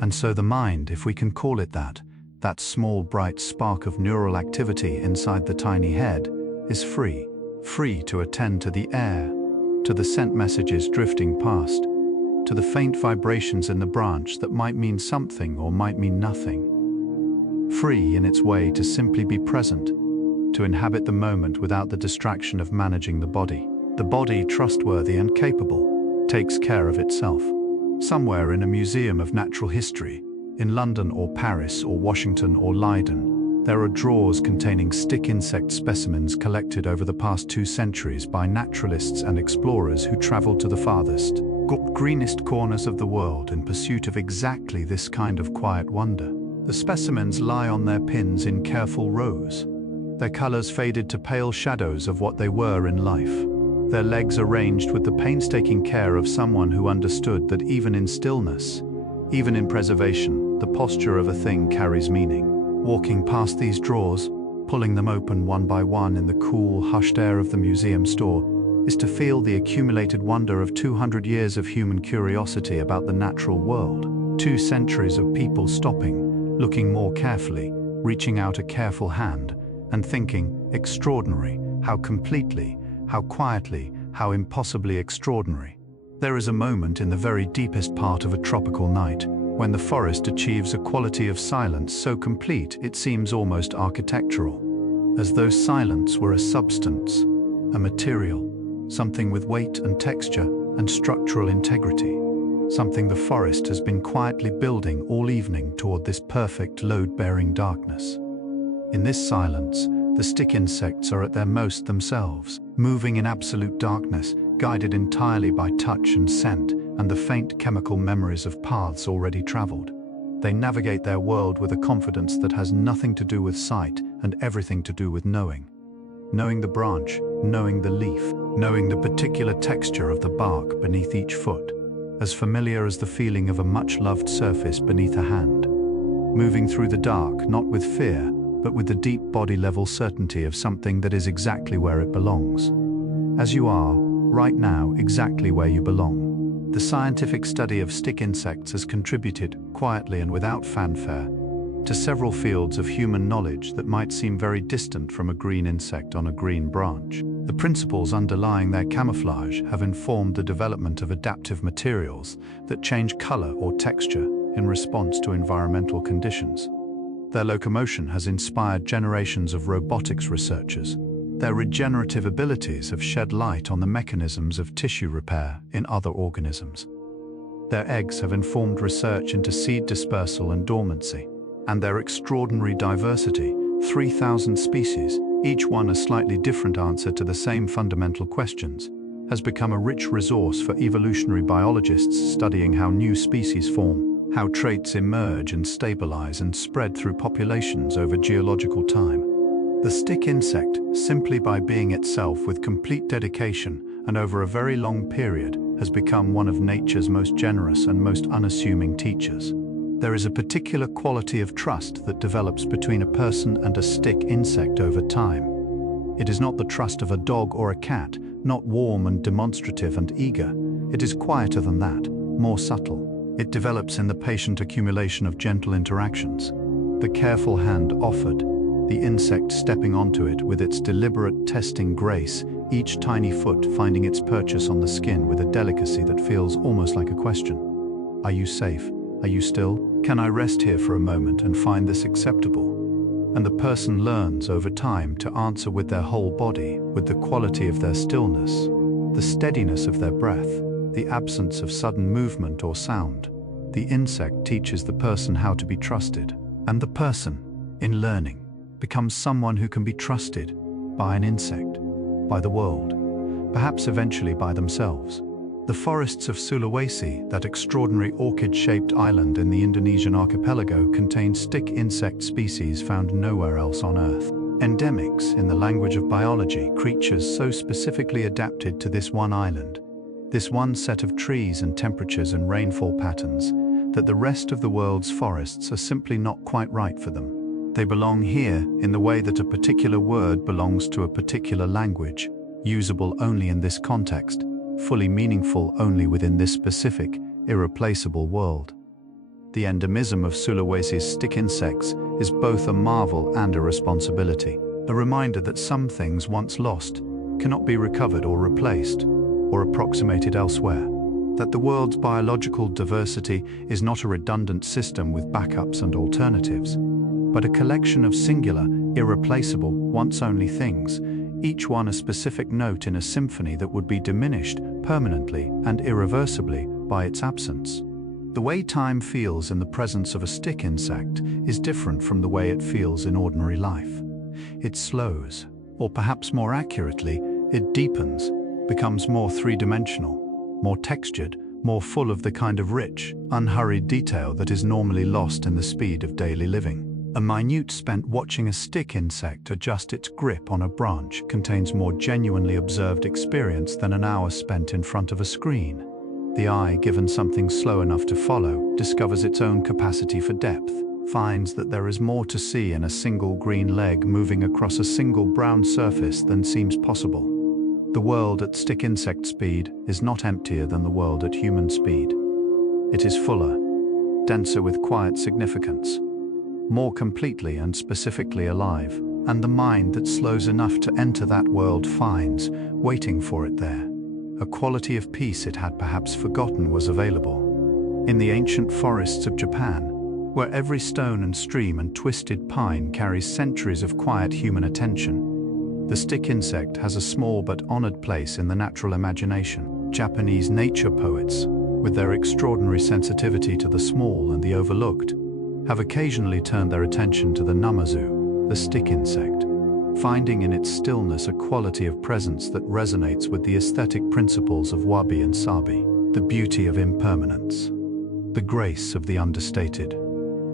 And so the mind, if we can call it that small bright spark of neural activity inside the tiny head, is free to attend to the air, to the scent messages drifting past, to the faint vibrations in the branch that might mean something or might mean nothing. Free in its way to simply be present, to inhabit the moment without the distraction of managing the body. The body, trustworthy and capable, takes care of itself. Somewhere in a museum of natural history, in London or Paris or Washington or Leiden, there are drawers containing stick insect specimens collected over the past 2 centuries by naturalists and explorers who traveled to the farthest, greenest corners of the world in pursuit of exactly this kind of quiet wonder. The specimens lie on their pins in careful rows, their colors faded to pale shadows of what they were in life, their legs arranged with the painstaking care of someone who understood that even in stillness, even in preservation, the posture of a thing carries meaning. Walking past these drawers, pulling them open one by one in the cool, hushed air of the museum store, is to feel the accumulated wonder of 200 years of human curiosity about the natural world. 2 centuries of people stopping, looking more carefully, reaching out a careful hand, and thinking, extraordinary, how completely, how quietly, how impossibly extraordinary. There is a moment in the very deepest part of a tropical night when the forest achieves a quality of silence so complete it seems almost architectural, as though silence were a substance, a material, something with weight and texture and structural integrity, something the forest has been quietly building all evening toward this perfect load-bearing darkness. In this silence, the stick insects are at their most themselves, moving in absolute darkness, guided entirely by touch and scent and the faint chemical memories of paths already traveled. They navigate their world with a confidence that has nothing to do with sight and everything to do with knowing. Knowing the branch, knowing the leaf, knowing the particular texture of the bark beneath each foot, as familiar as the feeling of a much-loved surface beneath a hand. Moving through the dark, not with fear, but with the deep body-level certainty of something that is exactly where it belongs. As you are, right now, exactly where you belong. The scientific study of stick insects has contributed, quietly and without fanfare, to several fields of human knowledge that might seem very distant from a green insect on a green branch. The principles underlying their camouflage have informed the development of adaptive materials that change color or texture in response to environmental conditions. Their locomotion has inspired generations of robotics researchers. Their regenerative abilities have shed light on the mechanisms of tissue repair in other organisms. Their eggs have informed research into seed dispersal and dormancy. And their extraordinary diversity, 3,000 species, each one a slightly different answer to the same fundamental questions, has become a rich resource for evolutionary biologists studying how new species form, how traits emerge and stabilize and spread through populations over geological time. The stick insect, simply by being itself with complete dedication and over a very long period, has become one of nature's most generous and most unassuming teachers. There is a particular quality of trust that develops between a person and a stick insect over time. It is not the trust of a dog or a cat, not warm and demonstrative and eager. It is quieter than that, more subtle. It develops in the patient accumulation of gentle interactions. The careful hand offered, the insect stepping onto it with its deliberate testing grace, each tiny foot finding its purchase on the skin with a delicacy that feels almost like a question. Are you safe? Are you still? Can I rest here for a moment and find this acceptable? And the person learns over time to answer with their whole body, with the quality of their stillness, the steadiness of their breath, the absence of sudden movement or sound. The insect teaches the person how to be trusted, and the person, in learning, becomes someone who can be trusted by an insect, by the world, perhaps eventually by themselves. The forests of Sulawesi, that extraordinary orchid-shaped island in the Indonesian archipelago, contain stick insect species found nowhere else on Earth. Endemics, in the language of biology, creatures so specifically adapted to this one island, this one set of trees and temperatures and rainfall patterns, that the rest of the world's forests are simply not quite right for them. They belong here in the way that a particular word belongs to a particular language, usable only in this context, fully meaningful only within this specific, irreplaceable world. The endemism of Sulawesi's stick insects is both a marvel and a responsibility, a reminder that some things once lost cannot be recovered or replaced, or approximated elsewhere, that the world's biological diversity is not a redundant system with backups and alternatives, but a collection of singular, irreplaceable, once-only things, each one a specific note in a symphony that would be diminished permanently and irreversibly by its absence. The way time feels in the presence of a stick insect is different from the way it feels in ordinary life. It slows, or perhaps more accurately, it deepens, becomes more three-dimensional, more textured, more full of the kind of rich, unhurried detail that is normally lost in the speed of daily living. A minute spent watching a stick insect adjust its grip on a branch contains more genuinely observed experience than an hour spent in front of a screen. The eye, given something slow enough to follow, discovers its own capacity for depth, finds that there is more to see in a single green leg moving across a single brown surface than seems possible. The world at stick insect speed is not emptier than the world at human speed. It is fuller, denser with quiet significance, more completely and specifically alive, and the mind that slows enough to enter that world finds, waiting for it there, a quality of peace it had perhaps forgotten was available. In the ancient forests of Japan, where every stone and stream and twisted pine carries centuries of quiet human attention, the stick insect has a small but honored place in the natural imagination. Japanese nature poets, with their extraordinary sensitivity to the small and the overlooked, have occasionally turned their attention to the namazu, the stick insect, finding in its stillness a quality of presence that resonates with the aesthetic principles of wabi and sabi, the beauty of impermanence, the grace of the understated,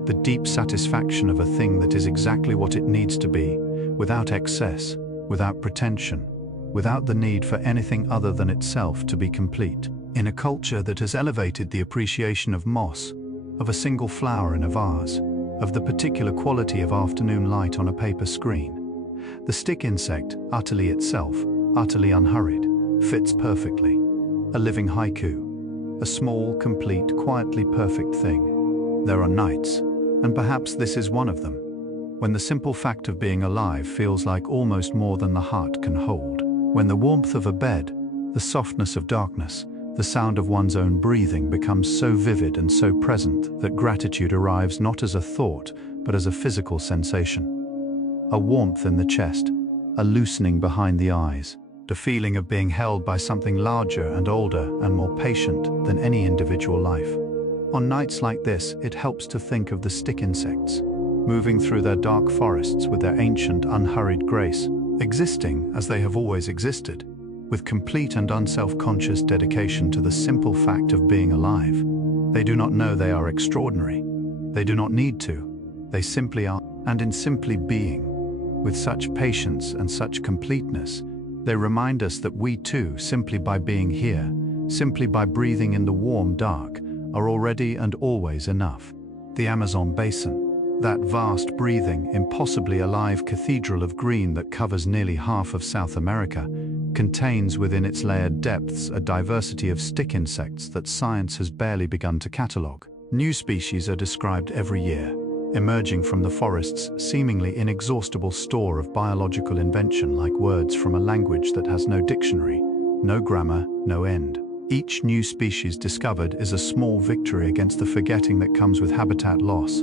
the deep satisfaction of a thing that is exactly what it needs to be, without excess, without pretension, without the need for anything other than itself to be complete. In a culture that has elevated the appreciation of moss, of a single flower in a vase, of the particular quality of afternoon light on a paper screen, the stick insect, utterly itself, utterly unhurried, fits perfectly. A living haiku, a small, complete, quietly perfect thing. There are nights, and perhaps this is one of them, when the simple fact of being alive feels like almost more than the heart can hold. When the warmth of a bed, the softness of darkness, the sound of one's own breathing becomes so vivid and so present that gratitude arrives not as a thought, but as a physical sensation. A warmth in the chest, a loosening behind the eyes, the feeling of being held by something larger and older and more patient than any individual life. On nights like this, it helps to think of the stick insects, moving through their dark forests with their ancient, unhurried grace, existing as they have always existed, with complete and unself-conscious dedication to the simple fact of being alive. They do not know they are extraordinary. They do not need to. They simply are, and in simply being, with such patience and such completeness, they remind us that we too, simply by being here, simply by breathing in the warm dark, are already and always enough. The Amazon basin, that vast breathing, impossibly alive cathedral of green that covers nearly half of South America, contains within its layered depths a diversity of stick insects that science has barely begun to catalogue. New species are described every year, emerging from the forest's seemingly inexhaustible store of biological invention like words from a language that has no dictionary, no grammar, no end. Each new species discovered is a small victory against the forgetting that comes with habitat loss,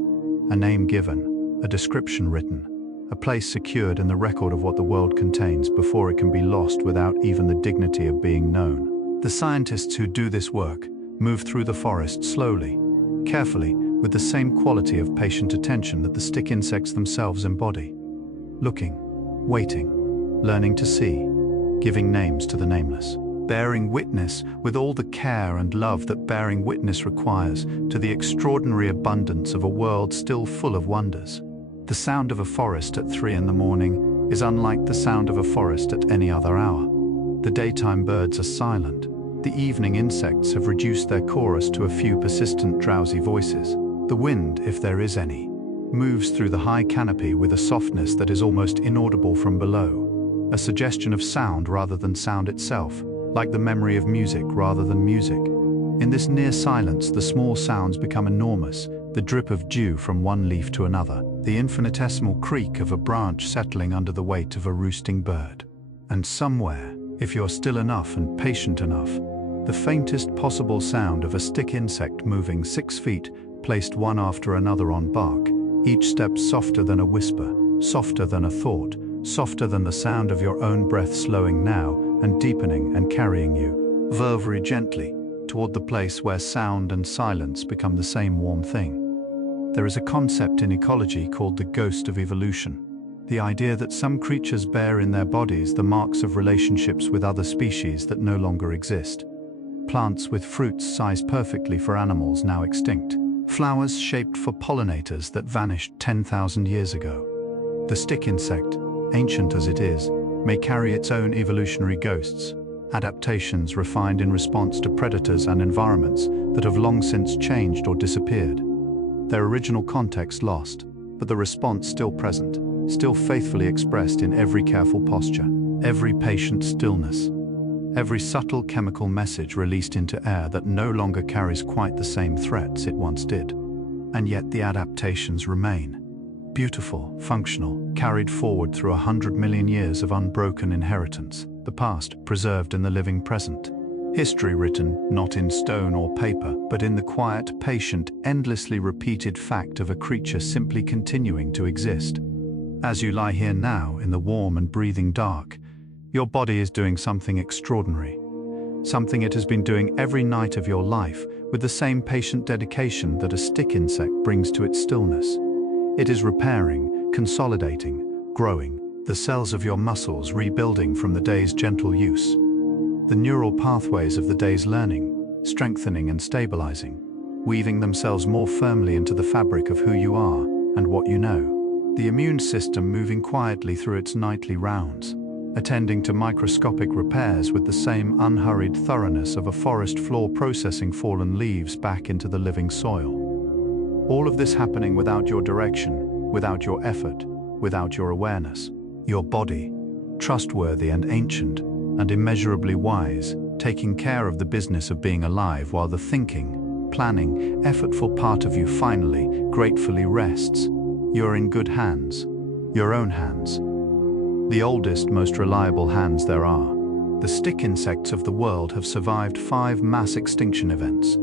a name given, a description written, a place secured in the record of what the world contains before it can be lost without even the dignity of being known. The scientists who do this work move through the forest slowly, carefully, with the same quality of patient attention that the stick insects themselves embody. Looking, waiting, learning to see, giving names to the nameless. Bearing witness, with all the care and love that bearing witness requires, to the extraordinary abundance of a world still full of wonders. The sound of a forest at 3 in the morning is unlike the sound of a forest at any other hour. The daytime birds are silent. The evening insects have reduced their chorus to a few persistent drowsy voices. The wind, if there is any, moves through the high canopy with a softness that is almost inaudible from below, a suggestion of sound rather than sound itself, like the memory of music rather than music. In this near silence, the small sounds become enormous, the drip of dew from one leaf to another, the infinitesimal creak of a branch settling under the weight of a roosting bird. And somewhere, if you're still enough and patient enough, the faintest possible sound of a stick insect moving 6 feet, placed one after another on bark, each step softer than a whisper, softer than a thought, softer than the sound of your own breath slowing now and deepening and carrying you, very gently, toward the place where sound and silence become the same warm thing. There is a concept in ecology called the ghost of evolution, the idea that some creatures bear in their bodies the marks of relationships with other species that no longer exist. Plants with fruits sized perfectly for animals now extinct. Flowers shaped for pollinators that vanished 10,000 years ago. The stick insect, ancient as it is, may carry its own evolutionary ghosts, adaptations refined in response to predators and environments that have long since changed or disappeared. Their original context lost, but the response still present, still faithfully expressed in every careful posture, every patient stillness, every subtle chemical message released into air that no longer carries quite the same threats it once did. And yet the adaptations remain. Beautiful, functional, carried forward through 100 million years of unbroken inheritance, the past preserved in the living present. History written not in stone or paper, but in the quiet, patient, endlessly repeated fact of a creature simply continuing to exist. As you lie here now in the warm and breathing dark, your body is doing something extraordinary, something it has been doing every night of your life with the same patient dedication that a stick insect brings to its stillness. It is repairing, consolidating, growing, the cells of your muscles rebuilding from the day's gentle use, the neural pathways of the day's learning, strengthening and stabilizing, weaving themselves more firmly into the fabric of who you are and what you know, the immune system moving quietly through its nightly rounds, attending to microscopic repairs with the same unhurried thoroughness of a forest floor processing fallen leaves back into the living soil. All of this happening without your direction, without your effort, without your awareness. Your body, trustworthy and ancient, and immeasurably wise, taking care of the business of being alive while the thinking, planning, effortful part of you finally, gratefully rests. You're in good hands, your own hands. The oldest, most reliable hands there are. The stick insects of the world have survived 5 mass extinction events,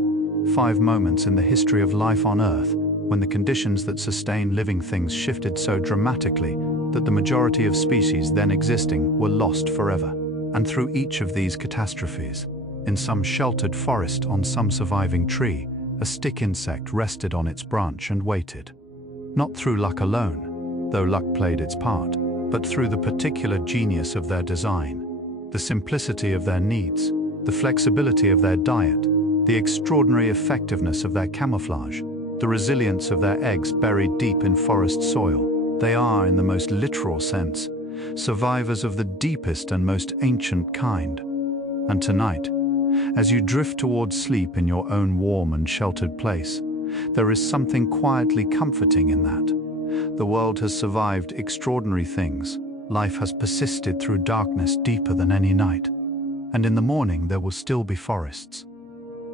5 moments in the history of life on Earth when the conditions that sustain living things shifted so dramatically that the majority of species then existing were lost forever. And through each of these catastrophes, in some sheltered forest on some surviving tree, a stick insect rested on its branch and waited. Not through luck alone, though luck played its part, but through the particular genius of their design, the simplicity of their needs, the flexibility of their diet, the extraordinary effectiveness of their camouflage, the resilience of their eggs buried deep in forest soil. They are, in the most literal sense, survivors of the deepest and most ancient kind. And tonight, as you drift towards sleep in your own warm and sheltered place, there is something quietly comforting in that. The world has survived extraordinary things. Life has persisted through darkness deeper than any night. And in the morning there will still be forests.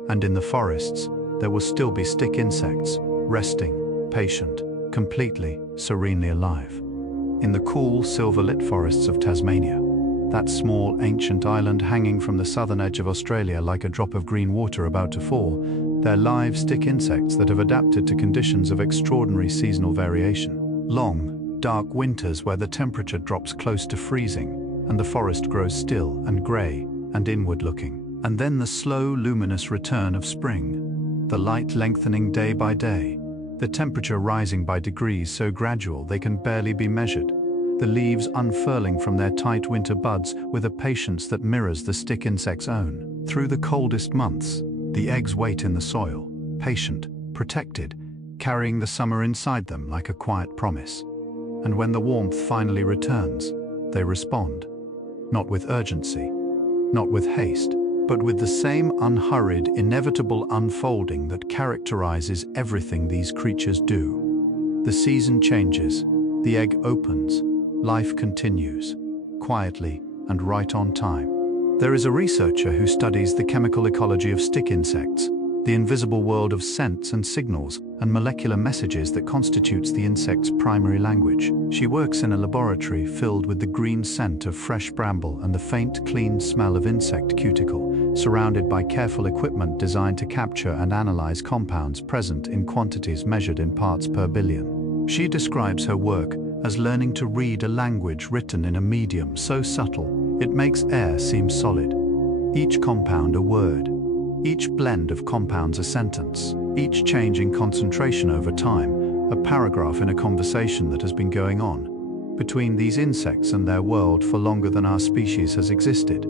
And in the forests, there will still be stick insects, resting, patient, completely, serenely alive. In the cool, silver-lit forests of Tasmania, that small, ancient island hanging from the southern edge of Australia like a drop of green water about to fall, they're live stick insects that have adapted to conditions of extraordinary seasonal variation. Long, dark winters where the temperature drops close to freezing, and the forest grows still and grey and inward-looking. And then the slow, luminous return of spring, the light lengthening day by day, the temperature rising by degrees so gradual they can barely be measured, the leaves unfurling from their tight winter buds with a patience that mirrors the stick insect's own. Through the coldest months, the eggs wait in the soil, patient, protected, carrying the summer inside them like a quiet promise. And when the warmth finally returns, they respond. Not with urgency, not with haste, but with the same unhurried, inevitable unfolding that characterizes everything these creatures do. The season changes, the egg opens, life continues, quietly and right on time. There is a researcher who studies the chemical ecology of stick insects, the invisible world of scents and signals and molecular messages that constitutes the insect's primary language. She works in a laboratory filled with the green scent of fresh bramble and the faint, clean smell of insect cuticle, surrounded by careful equipment designed to capture and analyze compounds present in quantities measured in parts per billion. She describes her work as learning to read a language written in a medium so subtle it makes air seem solid. Each compound a word, each blend of compounds a sentence, each change in concentration over time, a paragraph in a conversation that has been going on between these insects and their world for longer than our species has existed.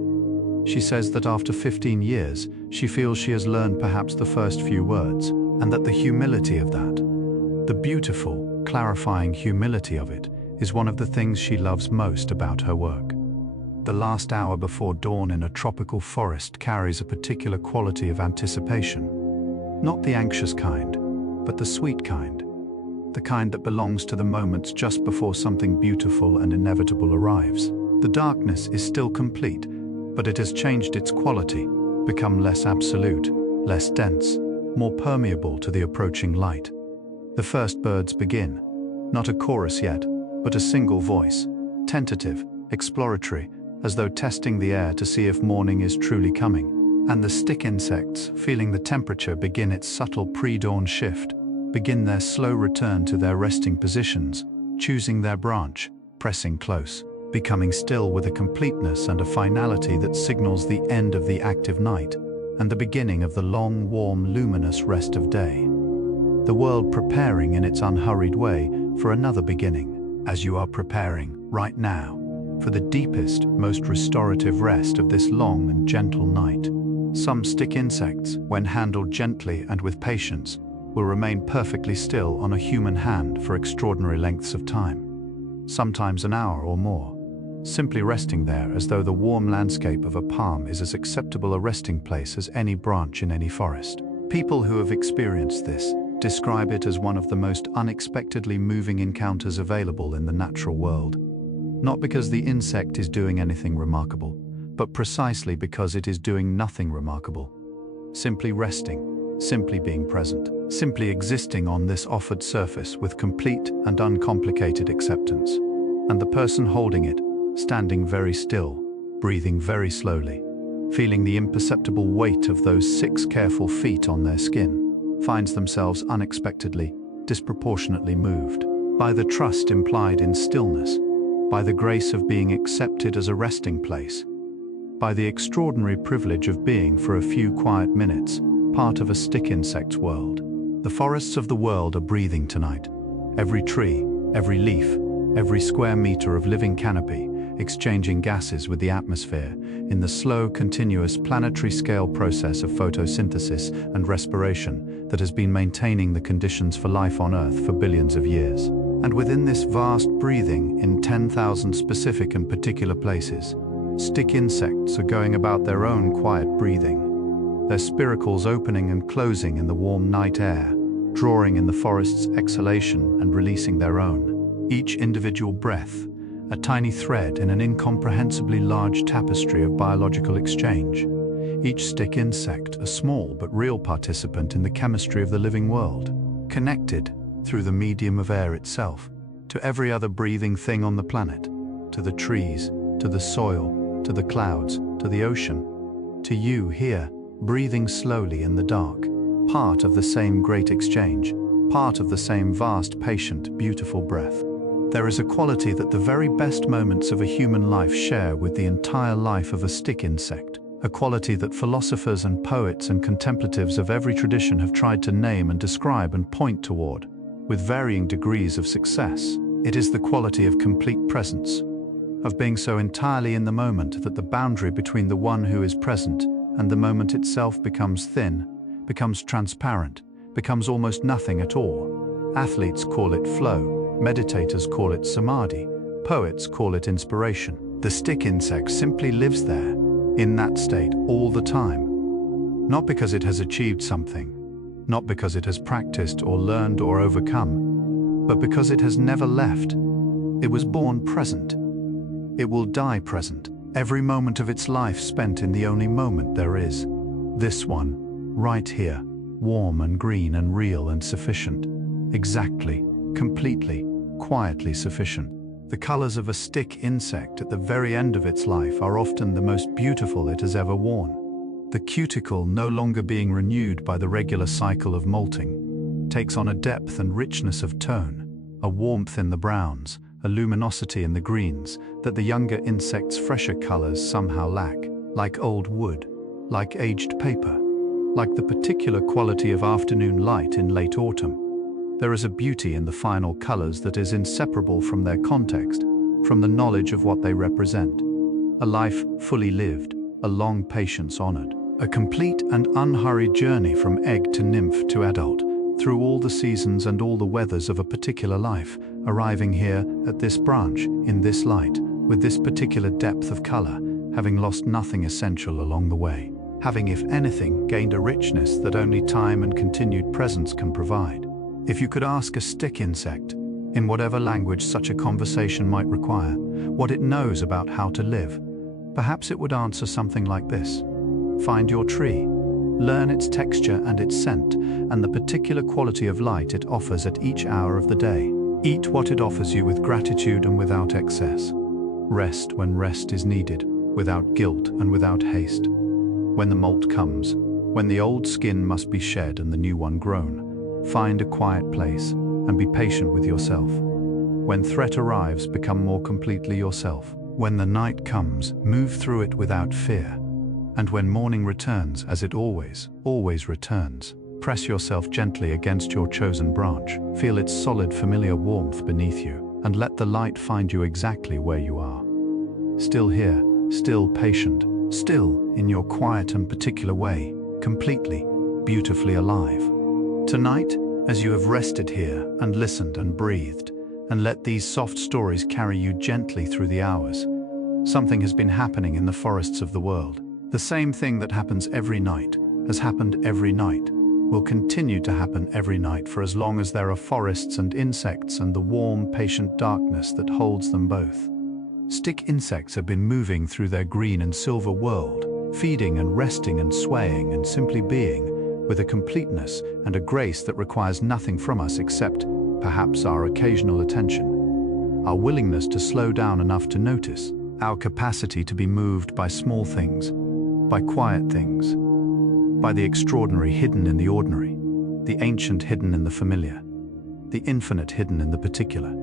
She says that after 15 years, she feels she has learned perhaps the first few words, and that the humility of that, the beautiful, clarifying humility of it, is one of the things she loves most about her work. The last hour before dawn in a tropical forest carries a particular quality of anticipation. Not the anxious kind, but the sweet kind. The kind that belongs to the moments just before something beautiful and inevitable arrives. The darkness is still complete, but it has changed its quality, become less absolute, less dense, more permeable to the approaching light. The first birds begin, not a chorus yet, but a single voice, tentative, exploratory, as though testing the air to see if morning is truly coming. And the stick insects, feeling the temperature begin its subtle pre-dawn shift, begin their slow return to their resting positions, choosing their branch, pressing close, becoming still with a completeness and a finality that signals the end of the active night and the beginning of the long, warm, luminous rest of day. The world preparing in its unhurried way for another beginning, as you are preparing right now for the deepest, most restorative rest of this long and gentle night. Some stick insects, when handled gently and with patience, will remain perfectly still on a human hand for extraordinary lengths of time, sometimes an hour or more, simply resting there as though the warm landscape of a palm is as acceptable a resting place as any branch in any forest. People who have experienced this describe it as one of the most unexpectedly moving encounters available in the natural world. Not because the insect is doing anything remarkable, but precisely because it is doing nothing remarkable. Simply resting, simply being present, simply existing on this offered surface with complete and uncomplicated acceptance. And the person holding it, standing very still, breathing very slowly, feeling the imperceptible weight of those 6 careful feet on their skin, finds themselves unexpectedly, disproportionately moved by the trust implied in stillness, by the grace of being accepted as a resting place, by the extraordinary privilege of being for a few quiet minutes part of a stick insect's world. The forests of the world are breathing tonight. Every tree, every leaf, every square meter of living canopy, exchanging gases with the atmosphere in the slow, continuous planetary scale process of photosynthesis and respiration that has been maintaining the conditions for life on Earth for billions of years. And within this vast breathing in 10,000 specific and particular places, stick insects are going about their own quiet breathing, their spiracles opening and closing in the warm night air, drawing in the forest's exhalation and releasing their own. Each individual breath, a tiny thread in an incomprehensibly large tapestry of biological exchange. Each stick insect, a small but real participant in the chemistry of the living world, connected, through the medium of air itself, to every other breathing thing on the planet, to the trees, to the soil, to the clouds, to the ocean, to you here, breathing slowly in the dark, part of the same great exchange, part of the same vast, patient, beautiful breath. There is a quality that the very best moments of a human life share with the entire life of a stick insect, a quality that philosophers and poets and contemplatives of every tradition have tried to name and describe and point toward, with varying degrees of success. It is the quality of complete presence, of being so entirely in the moment that the boundary between the one who is present and the moment itself becomes thin, becomes transparent, becomes almost nothing at all. Athletes call it flow, meditators call it samadhi, poets call it inspiration. The stick insect simply lives there, in that state all the time. Not because it has achieved something, not because it has practiced or learned or overcome, but because it has never left. It was born present. It will die present. Every moment of its life spent in the only moment there is. This one, right here, warm and green and real and sufficient. Exactly, completely, quietly sufficient. The colors of a stick insect at the very end of its life are often the most beautiful it has ever worn. The cuticle, no longer being renewed by the regular cycle of molting, takes on a depth and richness of tone, a warmth in the browns, a luminosity in the greens that the younger insect's fresher colors somehow lack, like old wood, like aged paper, like the particular quality of afternoon light in late autumn. There is a beauty in the final colors that is inseparable from their context, from the knowledge of what they represent. A life fully lived, a long patience honored, a complete and unhurried journey from egg to nymph to adult, through all the seasons and all the weathers of a particular life, arriving here at this branch, in this light, with this particular depth of color, having lost nothing essential along the way, having, if anything, gained a richness that only time and continued presence can provide. If you could ask a stick insect, in whatever language such a conversation might require, what it knows about how to live, perhaps it would answer something like this. Find your tree. Learn its texture and its scent, and the particular quality of light it offers at each hour of the day. Eat what it offers you with gratitude and without excess. Rest when rest is needed, without guilt and without haste. When the molt comes, when the old skin must be shed and the new one grown, find a quiet place and be patient with yourself. When threat arrives, become more completely yourself. When the night comes, move through it without fear. And when morning returns, as it always returns, press yourself gently against your chosen branch, feel its solid familiar warmth beneath you, and let the light find you exactly where you are. Still here, still patient, still in your quiet and particular way, completely, beautifully alive. Tonight, as you have rested here and listened and breathed, and let these soft stories carry you gently through the hours, something has been happening in the forests of the world. The same thing that happens every night, has happened every night, will continue to happen every night for as long as there are forests and insects and the warm, patient darkness that holds them both. Stick insects have been moving through their green and silver world, feeding and resting and swaying and simply being, with a completeness and a grace that requires nothing from us except, perhaps, our occasional attention, our willingness to slow down enough to notice, our capacity to be moved by small things, by quiet things, by the extraordinary hidden in the ordinary, the ancient hidden in the familiar, the infinite hidden in the particular.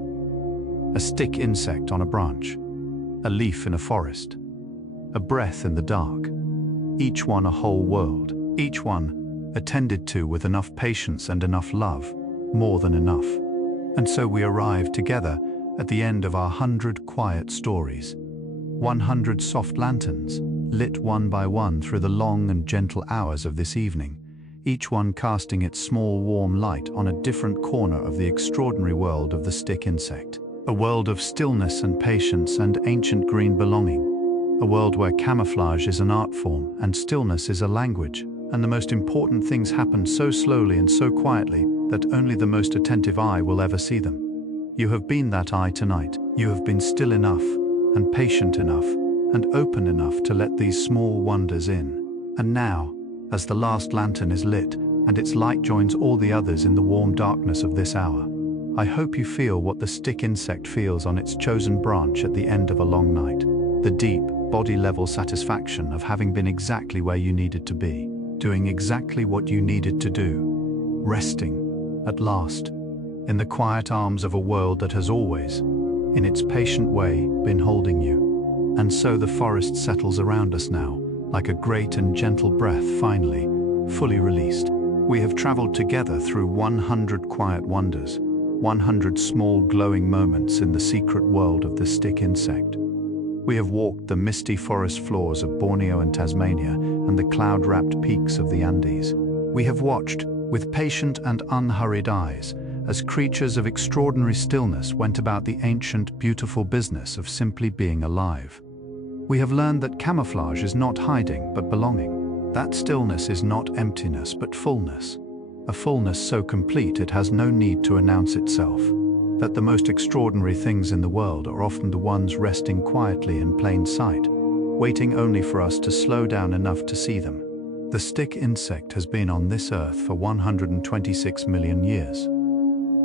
A stick insect on a branch, a leaf in a forest, a breath in the dark, each one a whole world, each one attended to with enough patience and enough love, more than enough. And so we arrive together at the end of our 100 quiet stories, 100 soft lanterns, lit one by one through the long and gentle hours of this evening, each one casting its small warm light on a different corner of the extraordinary world of the stick insect. A world of stillness and patience and ancient green belonging. A world where camouflage is an art form and stillness is a language, and the most important things happen so slowly and so quietly that only the most attentive eye will ever see them. You have been that eye tonight. You have been still enough, and patient enough, and open enough to let these small wonders in. And now, as the last lantern is lit, and its light joins all the others in the warm darkness of this hour, I hope you feel what the stick insect feels on its chosen branch at the end of a long night. The deep, body-level satisfaction of having been exactly where you needed to be, doing exactly what you needed to do, resting, at last, in the quiet arms of a world that has always, in its patient way, been holding you. And so the forest settles around us now, like a great and gentle breath finally, fully released. We have traveled together through 100 quiet wonders, 100 small glowing moments in the secret world of the stick insect. We have walked the misty forest floors of Borneo and Tasmania and the cloud-wrapped peaks of the Andes. We have watched, with patient and unhurried eyes, as creatures of extraordinary stillness went about the ancient, beautiful business of simply being alive. We have learned that camouflage is not hiding, but belonging. That stillness is not emptiness, but fullness. A fullness so complete it has no need to announce itself. That the most extraordinary things in the world are often the ones resting quietly in plain sight, waiting only for us to slow down enough to see them. The stick insect has been on this earth for 126 million years.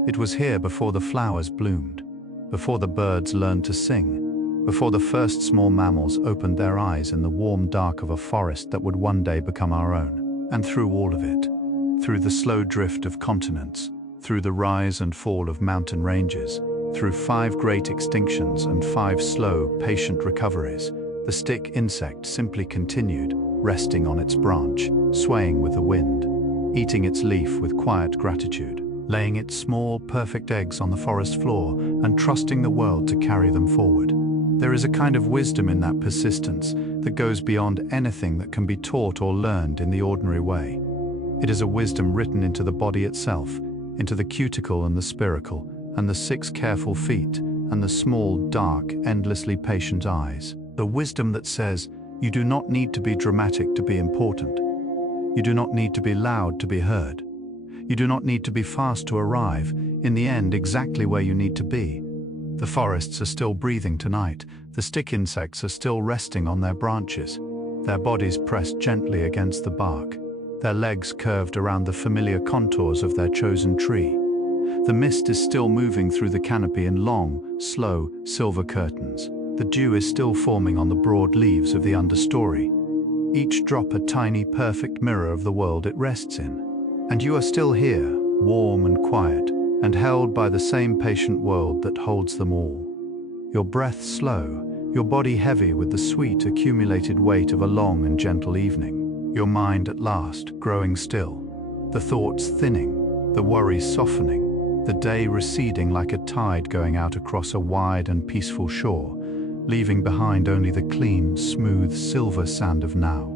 It was here before the flowers bloomed, before the birds learned to sing, before the first small mammals opened their eyes in the warm dark of a forest that would one day become our own. And through all of it, through the slow drift of continents, through the rise and fall of mountain ranges, through 5 great extinctions and 5 slow, patient recoveries, the stick insect simply continued, resting on its branch, swaying with the wind, eating its leaf with quiet gratitude, laying its small, perfect eggs on the forest floor and trusting the world to carry them forward. There is a kind of wisdom in that persistence that goes beyond anything that can be taught or learned in the ordinary way. It is a wisdom written into the body itself, into the cuticle and the spiracle, and the 6 careful feet, and the small, dark, endlessly patient eyes. The wisdom that says, you do not need to be dramatic to be important. You do not need to be loud to be heard. You do not need to be fast to arrive, in the end exactly where you need to be. The forests are still breathing tonight. The stick insects are still resting on their branches, their bodies pressed gently against the bark, their legs curved around the familiar contours of their chosen tree. The mist is still moving through the canopy in long, slow, silver curtains. The dew is still forming on the broad leaves of the understory, each drop a tiny, perfect mirror of the world it rests in. And you are still here, warm and quiet, and held by the same patient world that holds them all. Your breath slow, your body heavy with the sweet, accumulated weight of a long and gentle evening. Your mind at last growing still, the thoughts thinning, the worries softening, the day receding like a tide going out across a wide and peaceful shore, leaving behind only the clean, smooth, silver sand of now.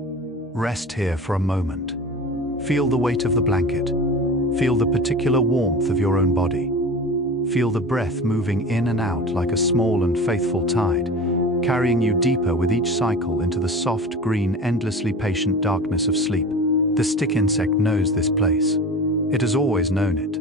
Rest here for a moment. Feel the weight of the blanket. Feel the particular warmth of your own body. Feel the breath moving in and out like a small and faithful tide, carrying you deeper with each cycle into the soft, green, endlessly patient darkness of sleep. The stick insect knows this place. It has always known it.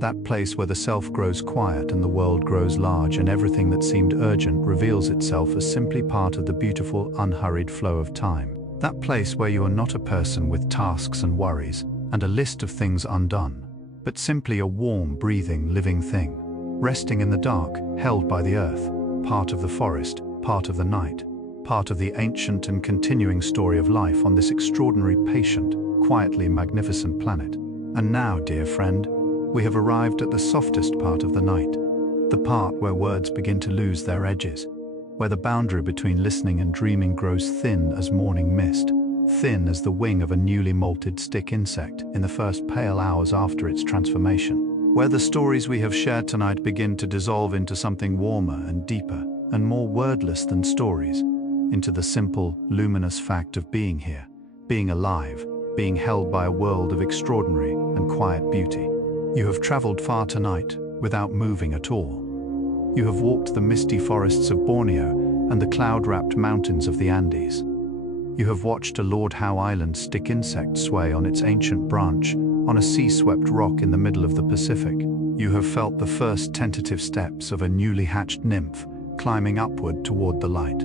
That place where the self grows quiet and the world grows large and everything that seemed urgent reveals itself as simply part of the beautiful, unhurried flow of time. That place where you are not a person with tasks and worries and a list of things undone, but simply a warm, breathing, living thing, resting in the dark, held by the earth, part of the forest, part of the night, part of the ancient and continuing story of life on this extraordinary, patient, quietly magnificent planet. And now, dear friend, we have arrived at the softest part of the night, the part where words begin to lose their edges, where the boundary between listening and dreaming grows thin as morning mist, thin as the wing of a newly molted stick insect in the first pale hours after its transformation, where the stories we have shared tonight begin to dissolve into something warmer and deeper, and more wordless than stories, into the simple, luminous fact of being here, being alive, being held by a world of extraordinary and quiet beauty. You have traveled far tonight without moving at all. You have walked the misty forests of Borneo and the cloud-wrapped mountains of the Andes. You have watched a Lord Howe Island stick insect sway on its ancient branch on a sea-swept rock in the middle of the Pacific. You have felt the first tentative steps of a newly hatched nymph climbing upward toward the light.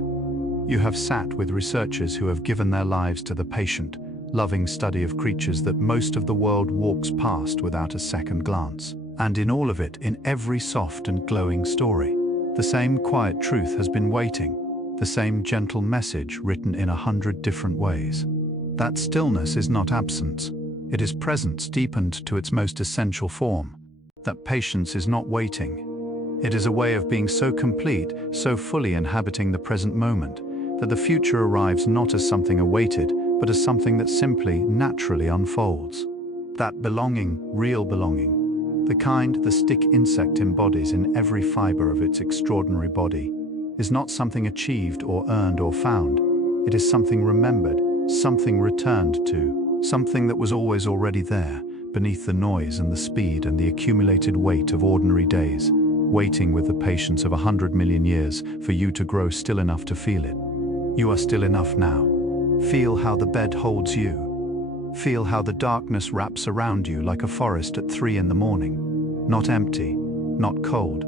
You have sat with researchers who have given their lives to the patient, loving study of creatures that most of the world walks past without a second glance. And in all of it, in every soft and glowing story, the same quiet truth has been waiting, the same gentle message written in 100 different ways. That stillness is not absence, it is presence deepened to its most essential form. That patience is not waiting. It is a way of being so complete, so fully inhabiting the present moment, that the future arrives not as something awaited, but as something that simply, naturally unfolds. That belonging, real belonging, The kind the stick insect embodies in every fiber of its extraordinary body, is not something achieved or earned or found. It is something remembered, something returned to, something that was always already there, beneath the noise and the speed and the accumulated weight of ordinary days, waiting with the patience of 100 million years for you to grow still enough to feel it. You are still enough now. Feel how the bed holds you. Feel how the darkness wraps around you like a forest at 3 in the morning. Not empty, not cold,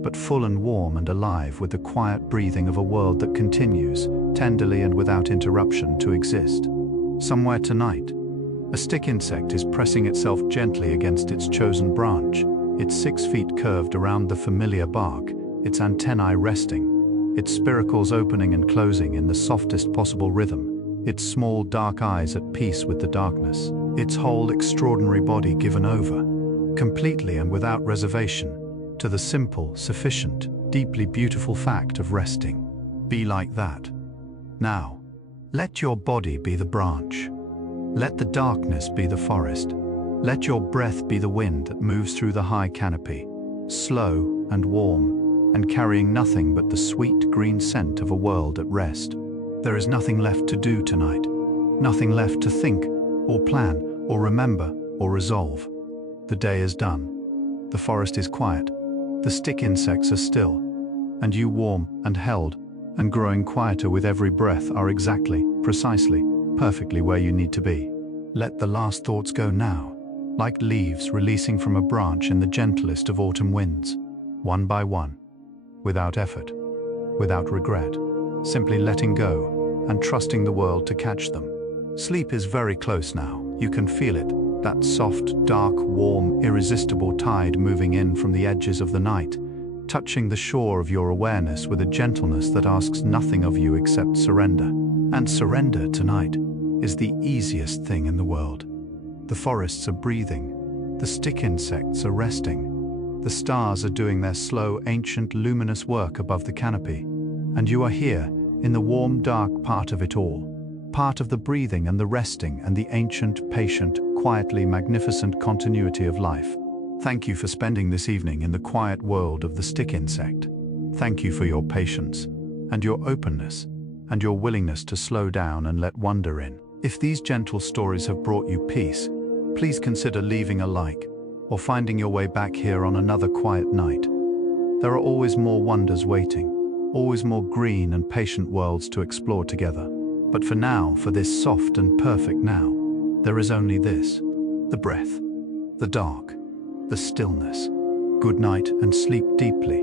but full and warm and alive with the quiet breathing of a world that continues, tenderly and without interruption, to exist. Somewhere tonight, a stick insect is pressing itself gently against its chosen branch, its 6 feet curved around the familiar bark, its antennae resting, its spiracles opening and closing in the softest possible rhythm, its small dark eyes at peace with the darkness, its whole extraordinary body given over, completely and without reservation, to the simple, sufficient, deeply beautiful fact of resting. Be like that. Now, let your body be the branch. Let the darkness be the forest. Let your breath be the wind that moves through the high canopy, slow and warm, and carrying nothing but the sweet green scent of a world at rest. There is nothing left to do tonight, nothing left to think, or plan, or remember, or resolve. The day is done. The forest is quiet. The stick insects are still, and you warm and held, and growing quieter with every breath are exactly, precisely, perfectly where you need to be. Let the last thoughts go now, like leaves releasing from a branch in the gentlest of autumn winds, one by one, without effort, without regret, simply letting go and trusting the world to catch them. Sleep is very close now. You can feel it. That soft, dark, warm, irresistible tide moving in from the edges of the night, touching the shore of your awareness with a gentleness that asks nothing of you except surrender. And surrender tonight is the easiest thing in the world. The forests are breathing, the stick insects are resting, the stars are doing their slow, ancient, luminous work above the canopy, and you are here, in the warm, dark part of it all, part of the breathing and the resting and the ancient, patient, quietly magnificent continuity of life. Thank you for spending this evening in the quiet world of the stick insect. Thank you for your patience, and your openness, and your willingness to slow down and let wonder in. If these gentle stories have brought you peace, please consider leaving a like, or finding your way back here on another quiet night. There are always more wonders waiting, always more green and patient worlds to explore together. But for now, for this soft and perfect now, there is only this: the breath, the dark, the stillness. Good night and sleep deeply.